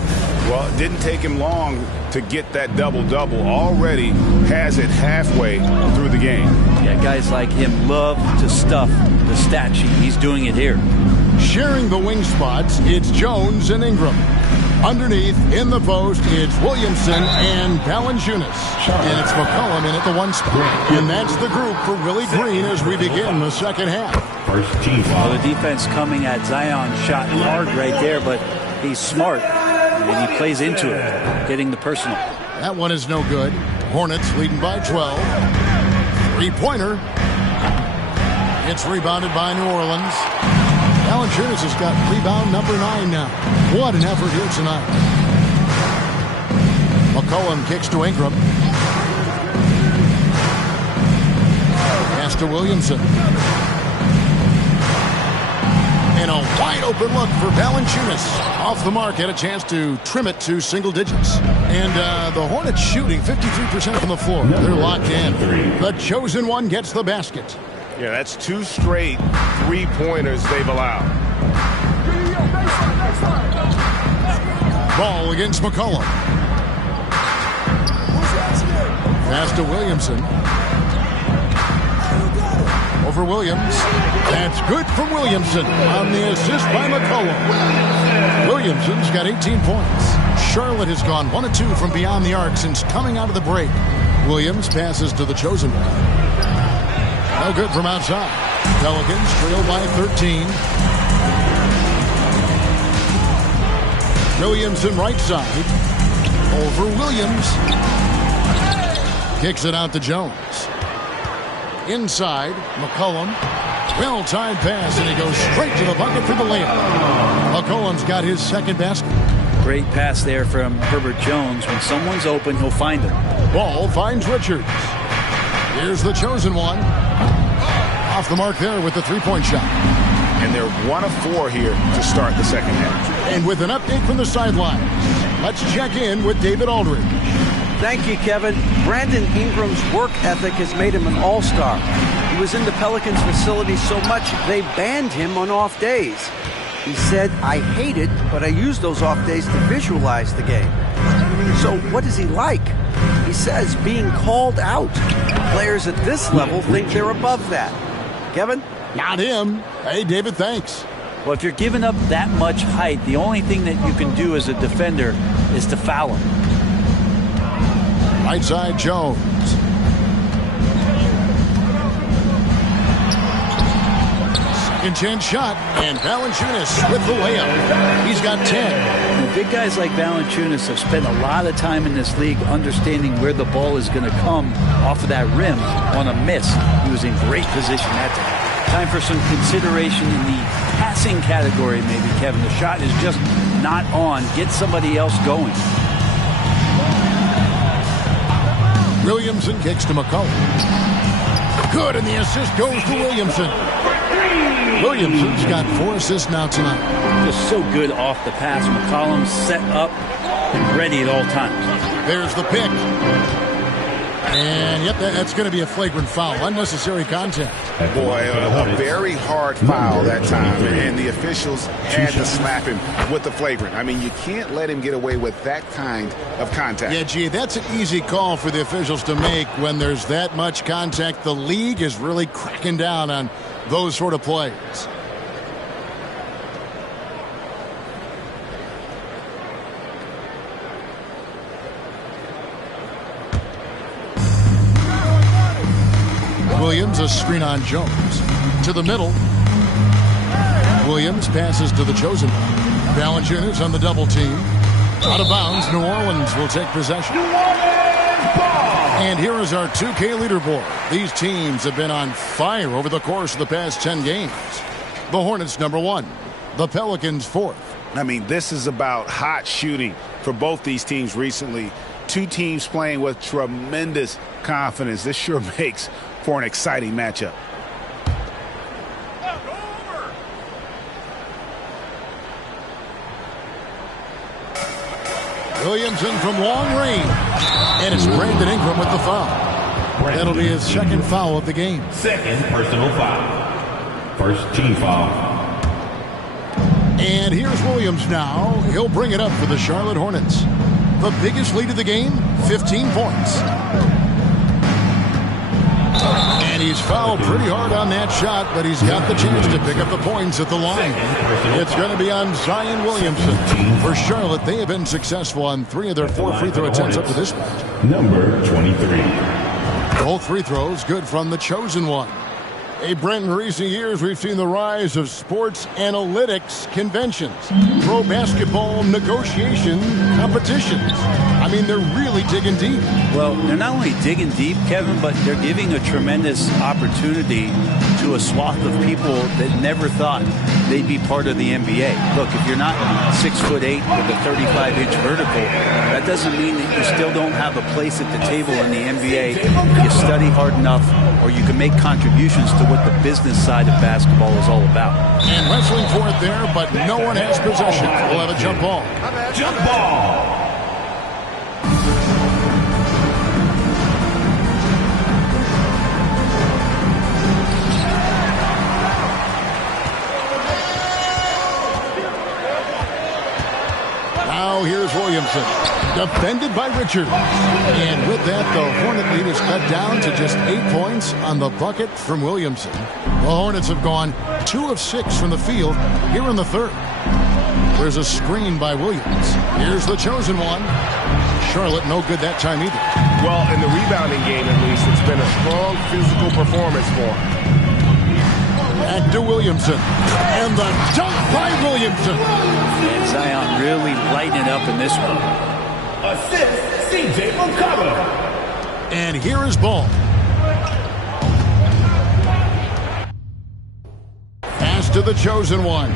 Well, it didn't take him long to get that double-double. Already has it halfway through the game. Yeah, guys like him love to stuff the stat sheet. He's doing it here. Sharing the wing spots, it's Jones and Ingram. Underneath, in the post, it's Williamson and Valanciunas. And it's McCollum in at the 1 spot. And that's the group for Willie Green as we begin the second half. Well, the defense coming at Zion shot hard right there, but he's smart. And he plays into it, getting the personal. That one is no good. Hornets leading by 12. 3-pointer. It's rebounded by New Orleans. Valanciunas has got rebound number 9 now. What an effort here tonight. McCollum kicks to Ingram. Pass to Williamson. And a wide open look for Valanciunas. Off the mark, had a chance to trim it to single digits. And the Hornets shooting 53% from the floor. They're locked in. The chosen one gets the basket. Yeah, that's 2 straight 3-pointers they've allowed. Ball against McCollum. Pass to Williamson. Over Williams. That's good from Williamson on the assist by McCollum. Williamson's got 18 points. Charlotte has gone 1 of 2 from beyond the arc since coming out of the break. Williams passes to the chosen one. No good from outside. Pelicans trail by 13. Williamson right side. Over Williams. Kicks it out to Jones. Inside, McCollum. Well-timed pass, and he goes straight to the bucket for the layup. McCollum's got his second basket. Great pass there from Herbert Jones. When someone's open, he'll find him. Ball finds Richards. Here's the chosen one. Off the mark there with the three-point shot. And they're 1 of 4 here to start the second half. And with an update from the sidelines, let's check in with David Aldridge. Thank you, Kevin. Brandon Ingram's work ethic has made him an all-star. He was in the Pelicans facility so much they banned him on off days. He said, "I hate it, but I use those off days to visualize the game." So what is he like? He says being called out. Players at this level think they're above that. Kevin? Not him. Hey, David, thanks. Well, if you're giving up that much height, the only thing that you can do as a defender is to foul him. Right side, Jones. Second chance shot, and Valanciunas with the layup. He's got 10. Well, big guys like Valanciunas have spent a lot of time in this league understanding where the ball is going to come off of that rim on a miss. He was in great position that time. Time for some consideration in the passing category, maybe, Kevin. The shot is just not on. Get somebody else going. Williamson kicks to McCollum. Good, and the assist goes to Williamson. Williamson's got 4 assists now tonight. Just so good off the pass. McCollum set up and ready at all times. There's the pick. And, yep, that's going to be a flagrant foul. Unnecessary contact. Boy, a very hard foul that time, and the officials had to slap him with the flagrant. I mean, you can't let him get away with that kind of contact. Yeah, gee, that's an easy call for the officials to make when there's that much contact. The league is really cracking down on those sort of plays. Williams, a screen on Jones. To the middle. Williams passes to the chosen one. Valanciunas on the double team. Out of bounds, New Orleans will take possession. And here is our 2K leaderboard. These teams have been on fire over the course of the past 10 games. The Hornets number 1. The Pelicans 4th. I mean, this is about hot shooting for both these teams recently. Two teams playing with tremendous confidence. This sure makes for an exciting matchup. Williamson from long range. And it's Brandon Ingram with the foul. That'll be his second foul of the game. Second personal foul. First team foul. And here's Williams now. He'll bring it up for the Charlotte Hornets. The biggest lead of the game, 15 points. And he's fouled pretty hard on that shot, but he's got the chance to pick up the points at the line. It's going to be on Zion Williamson. For Charlotte, they have been successful on 3 of their 4 free throw attempts up to this point. Number 23. Both free throws good from the chosen one. Hey, Brent, in recent years, we've seen the rise of sports analytics conventions, pro basketball negotiation competitions. I mean, they're really digging deep. Well, they're not only digging deep, Kevin, but they're giving a tremendous opportunity to a swath of people that never thought they'd be part of the NBA. Look, if you're not 6'8" with a 35-inch vertical, that doesn't mean that you still don't have a place at the table in the NBA if you study hard enough, or you can make contributions to what the business side of basketball is all about. And wrestling for it there, but no one has possession. We'll have a jump ball. Jump ball. Now here's Williamson, defended by Richards. And with that, the Hornet lead is cut down to just 8 points on the bucket from Williamson. The Hornets have gone 2 of 6 from the field here in the third. There's a screen by Williams. Here's the chosen one. Charlotte no good that time either. Well, in the rebounding game at least, it's been a strong physical performance for him. Back to Williamson. And the dunk by Williamson. And Zion really lighting up in this one. Assist, C.J. McCollum. And here is Ball. Pass to the chosen one.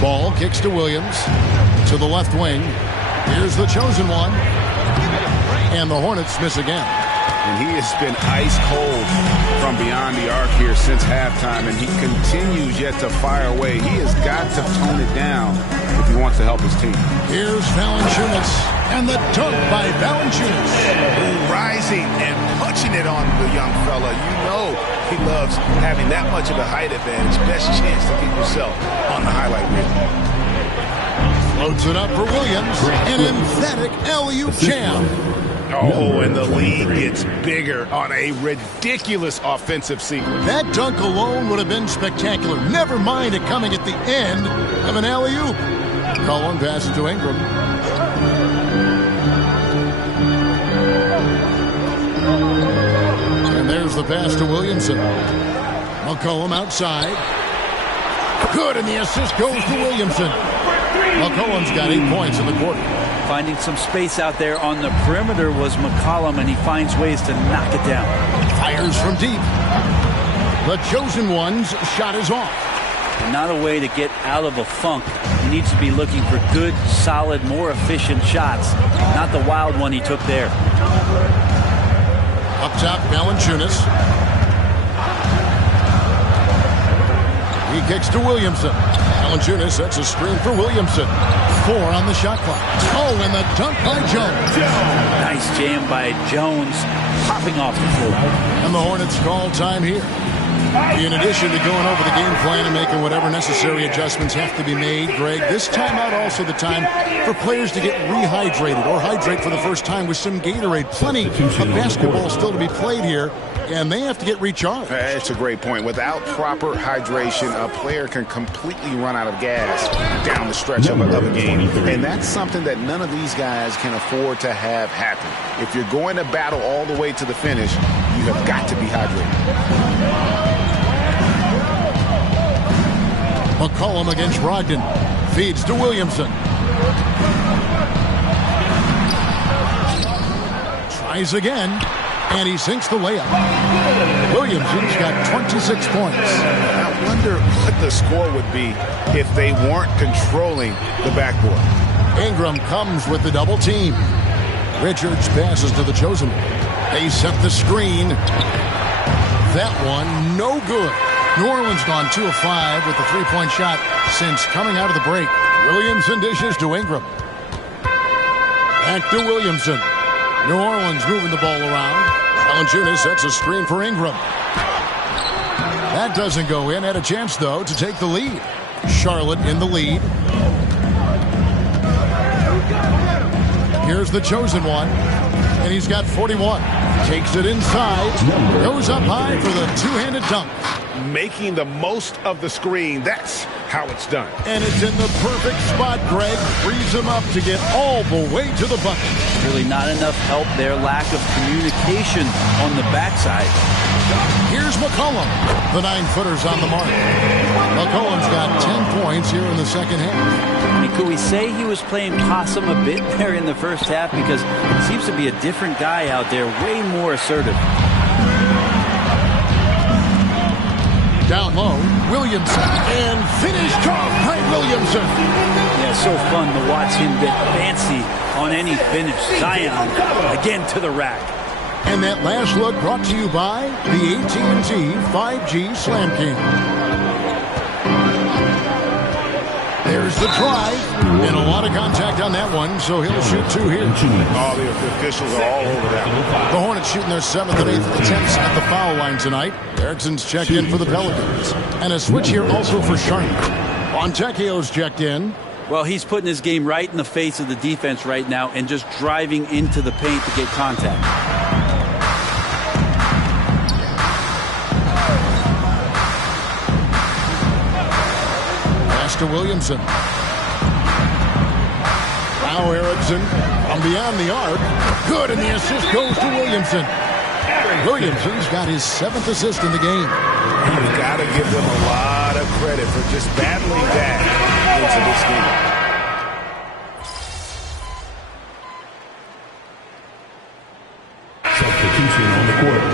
Ball kicks to Williams. To the left wing. Here's the chosen one. And the Hornets miss again. And he has been ice cold from beyond the arc here since halftime, and he continues yet to fire away. He has got to tone it down if he wants to help his team. Here's Valanciunas, and the dunk by Valanciunas. Rising and punching it on the young fella. You know he loves having that much of a height advantage. Best chance to get yourself on the highlight reel. Floats it up for Williams. An emphatic alley-oop jam. Oh, and the lead gets bigger on a ridiculous offensive sequence. That dunk alone would have been spectacular. Never mind it coming at the end of an alley-oop. McCollum passes to Ingram. And there's the pass to Williamson. McCollum outside. Good, and the assist goes to Williamson. McCollum's got 8 points in the quarter. Finding some space out there on the perimeter was McCollum, and he finds ways to knock it down. Fires from deep. The chosen one's shot is off. And not a way to get out of a funk. He needs to be looking for good, solid, more efficient shots. Not the wild one he took there. Up top, Valanciunas. He kicks to Williamson. Valanciunas sets a screen for Williamson. 4 on the shot clock. Oh, and the dunk by Jones. Nice jam by Jones, hopping off the floor. And the Hornets call time here. In addition to going over the game plan and making whatever necessary adjustments have to be made, Greg, this timeout also the time for players to get rehydrated or hydrate for the first time with some Gatorade. Plenty of basketball still to be played here, and they have to get recharged. That's a great point. Without proper hydration, a player can completely run out of gas down the stretch of a game. And that's something that none of these guys can afford to have happen. If you're going to battle all the way to the finish, you have got to be hydrated. McCollum against Brogdon. Feeds to Williamson. Tries again, and he sinks the layup. Williamson's got 26 points. I wonder what the score would be if they weren't controlling the backboard. Ingram comes with the double team. Richards passes to the chosen one. They set the screen. That one, no good. New Orleans gone 2 of 5 with the three-point shot since coming out of the break. Williamson dishes to Ingram. Back to Williamson. New Orleans moving the ball around. Valanciunas sets a screen for Ingram. That doesn't go in. Had a chance, though, to take the lead. Charlotte in the lead. Here's the chosen one. And he's got 41. Takes it inside. Goes up high for the two-handed dunk. Making the most of the screen. That's how it's done. And it's in the perfect spot, Greg. Frees him up to get all the way to the bucket. Really not enough help there. Lack of communication on the backside. Here's McCollum. The 9-footer's on the mark. McCollum's got 10 points here in the second half. I mean, could we say he was playing possum a bit there in the first half? Because it seems to be a different guy out there, way more assertive. Down low, Williamson, and finished off by Williamson. Yeah, so fun to watch him get fancy on any finish. Zion again to the rack. And that last look brought to you by the AT&T 5G Slam King. There's the drive, and a lot of contact on that one, so he'll shoot 2 here. All the officials are all over that one. The Hornets shooting their 7th and 8th attempts at the foul line tonight. Erickson's checked in for the Pelicans. And a switch here also for Charlotte. Fontecchio's checked in. Well, he's putting his game right in the face of the defense right now and just driving into the paint to get contact. To Williamson. Now Erickson from beyond the arc. Good, and the assist goes to Williamson. Williamson's got his 7th assist in the game. You've got to give them a lot of credit for just battling back into this game. Substitution on the court.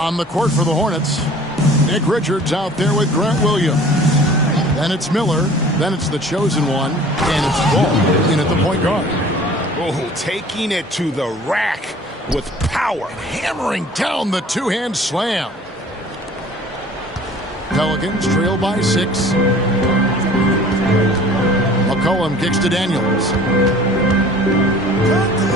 On the court for the Hornets, Nick Richards out there with Grant Williams. Then it's Miller. Then it's the chosen one. And it's Ball in at the point guard. Oh, taking it to the rack with power. Hammering down the two-hand slam. Pelicans trail by 6. McCollum kicks to Daniels.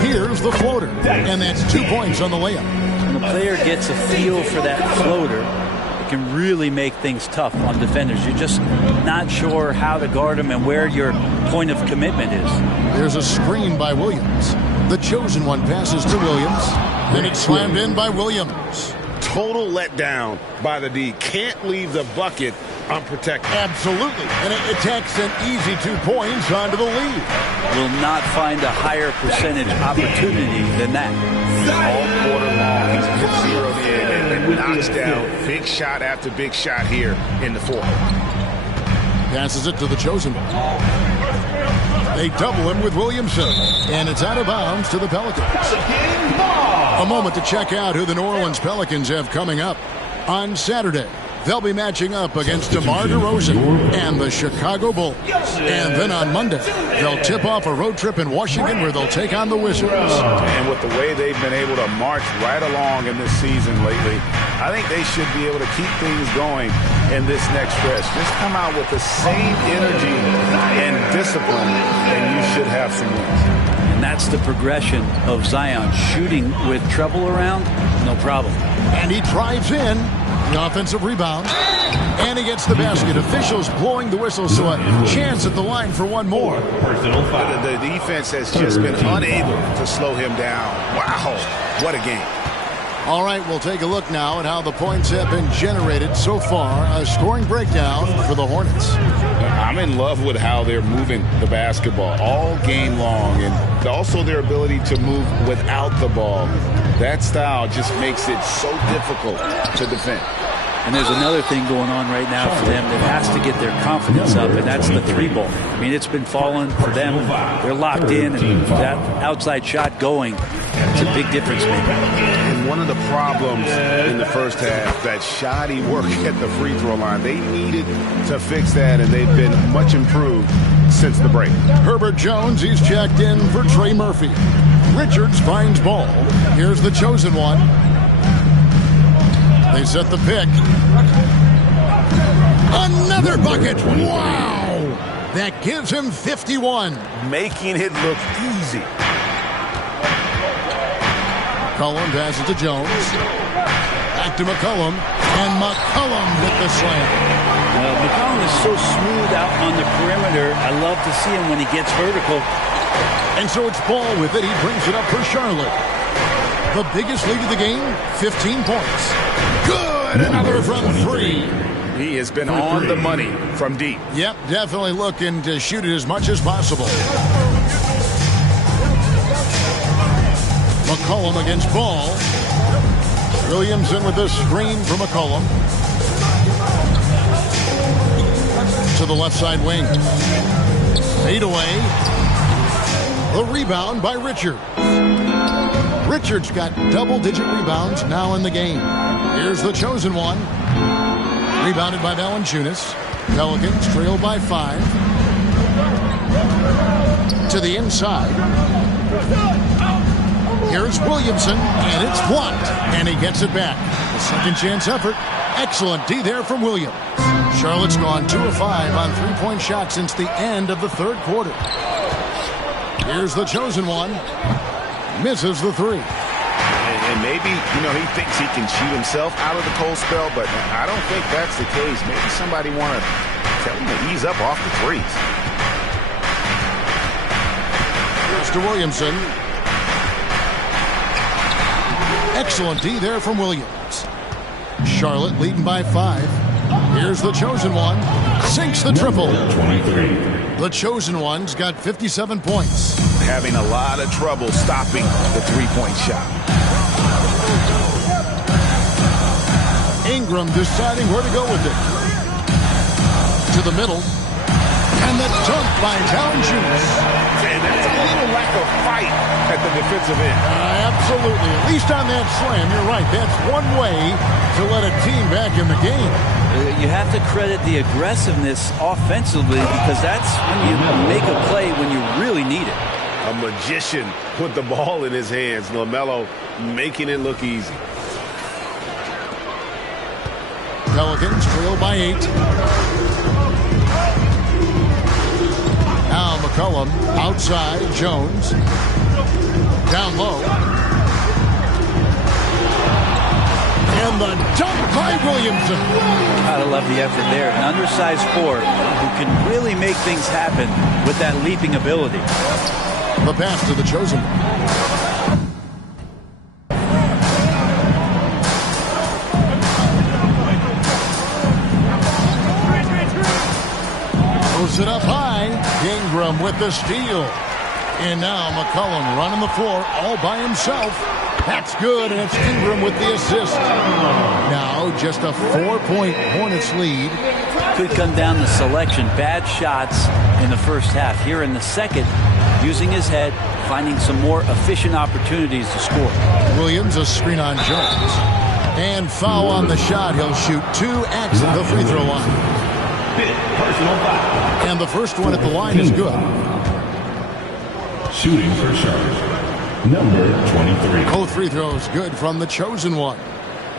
Here's the floater. And that's 2 points on the layup. When the player gets a feel for that floater, it can really make things tough on defenders. You're just not sure how to guard them and where your point of commitment is. There's a screen by Williams. The chosen one passes to Williams. Then it's slammed in by Williams. Total letdown by the D. Can't leave the bucket unprotected. Absolutely. And it takes an easy 2 points onto the lead. Will not find a higher percentage opportunity than that. All quarter long, he's hit zeroed in and knocks down big shot after big shot here in the fourth. Passes it to the chosen one. They double him with Williamson. And it's out of bounds to the Pelicans. A moment to check out who the New Orleans Pelicans have coming up. On Saturday, they'll be matching up against DeMar DeRozan and the Chicago Bulls. And then on Monday, they'll tip off a road trip in Washington where they'll take on the Wizards. And with the way they've been able to march right along in this season lately, I think they should be able to keep things going in this next stretch. Just come out with the same energy and discipline, and you should have some wins. And that's the progression of Zion. Shooting with trouble around, no problem. And he drives in. The offensive rebound. And he gets the basket. Officials blowing the whistle, so a chance at the line for one more. The defense has just been unable to slow him down. Wow, what a game. All right, we'll take a look now at how the points have been generated so far. A scoring breakdown for the Hornets. I'm in love with how they're moving the basketball all game long, and also their ability to move without the ball. That style just makes it so difficult to defend. And there's another thing going on right now for them that has to get their confidence up, and that's the 3-ball. I mean, it's been falling for them. They're locked in, and that outside shot going, it's a big difference maker. And one of the problems in the first half, that shoddy work at the free throw line, they needed to fix that, and they've been much improved since the break. Herbert Jones, he's checked in for Trey Murphy. Richards finds Ball. Here's the chosen one. They set the pick. Another bucket. Wow. That gives him 51. Making it look easy. McCollum passes to Jones. Back to McCollum. And McCollum with the slam. McCollum is so smooth out on the perimeter. I love to see him when he gets vertical. And so it's Ball with it. He brings it up for Charlotte. The biggest lead of the game, 15 points. Good! Another from 3. He has been on the money from deep. Yep, definitely looking to shoot it as much as possible. McCollum against Ball. Williamson with the screen for McCollum. To the left side wing. Fade away. The rebound by Richards. Richards got double-digit rebounds now in the game. Here's the chosen one. Rebounded by Valanciunas. Pelicans trail by 5. To the inside. Here's Williamson, and it's blocked. And he gets it back. A second chance effort. Excellent D there from Williams. Charlotte's gone 2 of 5 on 3-point shots since the end of the third quarter. Here's the chosen one. Misses the 3. And maybe, he thinks he can shoot himself out of the cold spell, but I don't think that's the case. Maybe somebody want to tell him to ease up off the threes. Here's to Williamson. Excellent D there from Williams. Charlotte leading by 5. Here's the chosen one. sinks the triple. The chosen one's got 57 points. Having a lot of trouble stopping the three-point shot. Ingram deciding where to go with it. To the middle. And the dunk by Town Juice. And that's a little lack of fight at the defensive end. Absolutely. At least on that slam, you're right. That's one way to let a team back in the game. You have to credit the aggressiveness offensively because that's when you make a play when you really need it. A magician put the ball in his hands. LaMelo making it look easy. Pelicans trail by 8. Now McCollum outside. Jones down low. And the dunk by Williamson. Gotta love the effort there. An undersized forward who can really make things happen with that leaping ability. The pass to the chosen one. Throws it up high. Ingram with the steal. And now McCollum running the floor all by himself. That's good, and it's Ingram with the assist. Now just a 4-point Hornets lead. Could come down to selection. Bad shots in the first half. Here in the second, using his head, finding some more efficient opportunities to score. Williams, a screen on Jones. And foul on the shot. He'll shoot 2 at the free throw line. And the first one at the line is good. Shooting for Charlotte, number 23. Both free throws good from the chosen one.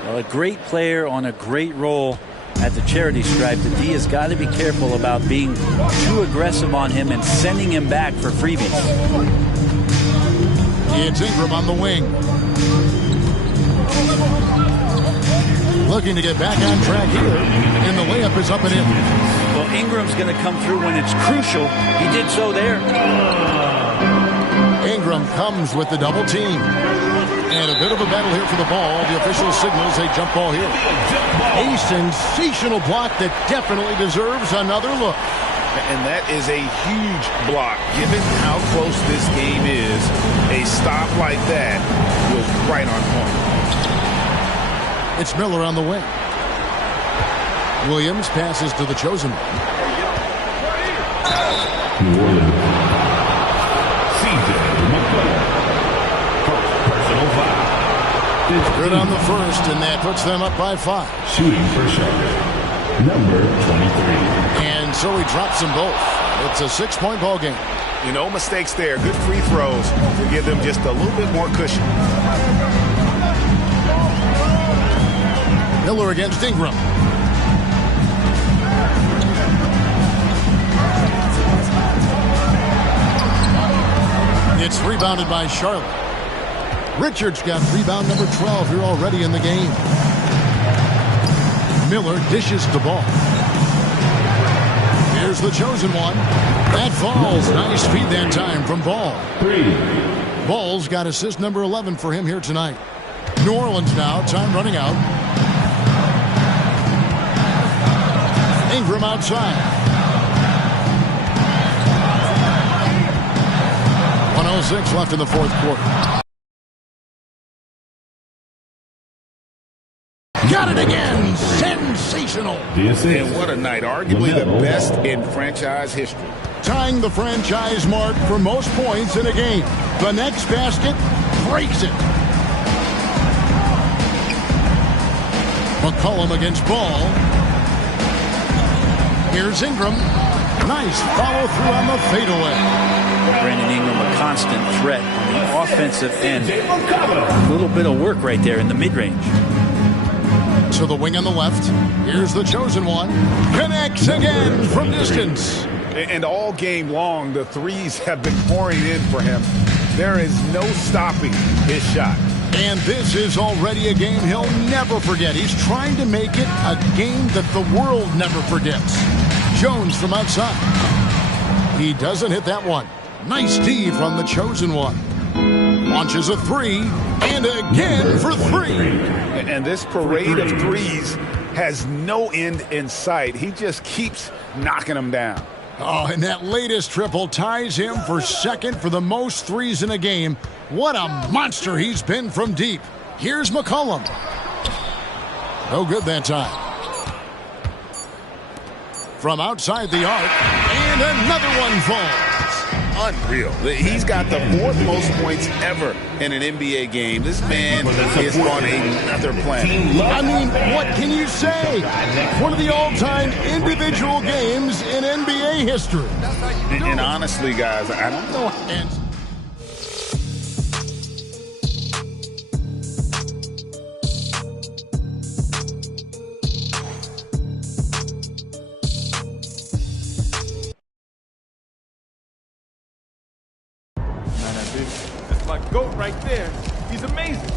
Well, a great player on a great role at the charity stripe. The D has got to be careful about being too aggressive on him and sending him back for freebies. It's Ingram on the wing. Looking to get back on track here. And the layup is up and in. Well, Ingram's going to come through when it's crucial. He did so there. Ingram comes with the double team. And a bit of a battle here for the ball. The official signals a jump ball here. A sensational block that definitely deserves another look. And that is a huge block. Given how close this game is, a stop like that was right on point. It's Miller on the wing. Williams passes to the chosen one. New Orleans. Personal foul. Good on the first, and that puts them up by 5. Shooting for Charlotte, number 23. And so he drops them both. It's a 6-point ball game. You know, mistakes there. Good free throws to give them just a little bit more cushion. Miller against Ingram. It's rebounded by Charlotte. Richards got rebound number 12 here already in the game. Miller dishes the ball. Here's the chosen one. That falls. Nice feed that time from Ball. 3. Ball's got assist number 11 for him here tonight. New Orleans now. Time running out. Ingram outside. 1:06 left in the fourth quarter. Got it again. Sensational. And what a night. Arguably the best in franchise history. Tying the franchise mark for most points in a game. The next basket breaks it. McCollum against Ball. Here's Ingram. Nice follow through on the fadeaway. Brandon Ingram, a constant threat on the offensive end. A little bit of work right there in the mid-range. To the wing on the left. Here's the chosen one. Connects again from distance. And all game long, the threes have been pouring in for him. There is no stopping his shot. And this is already a game he'll never forget. He's trying to make it a game that the world never forgets. Jones from outside. He doesn't hit that one. Nice D from the chosen one. Launches a 3, and again for 3. And this parade of threes has no end in sight. He just keeps knocking them down. Oh, and that latest triple ties him for second for the most threes in a game. What a monster he's been from deep. Here's McCollum. No good that time. From outside the arc, and another one falls. Unreal. He's got the fourth most points ever in an NBA game. This man is on another planet. I mean, what can you say? One of the all-time individual games in NBA history. And honestly, guys, I don't know. That's my GOAT right there. He's amazing.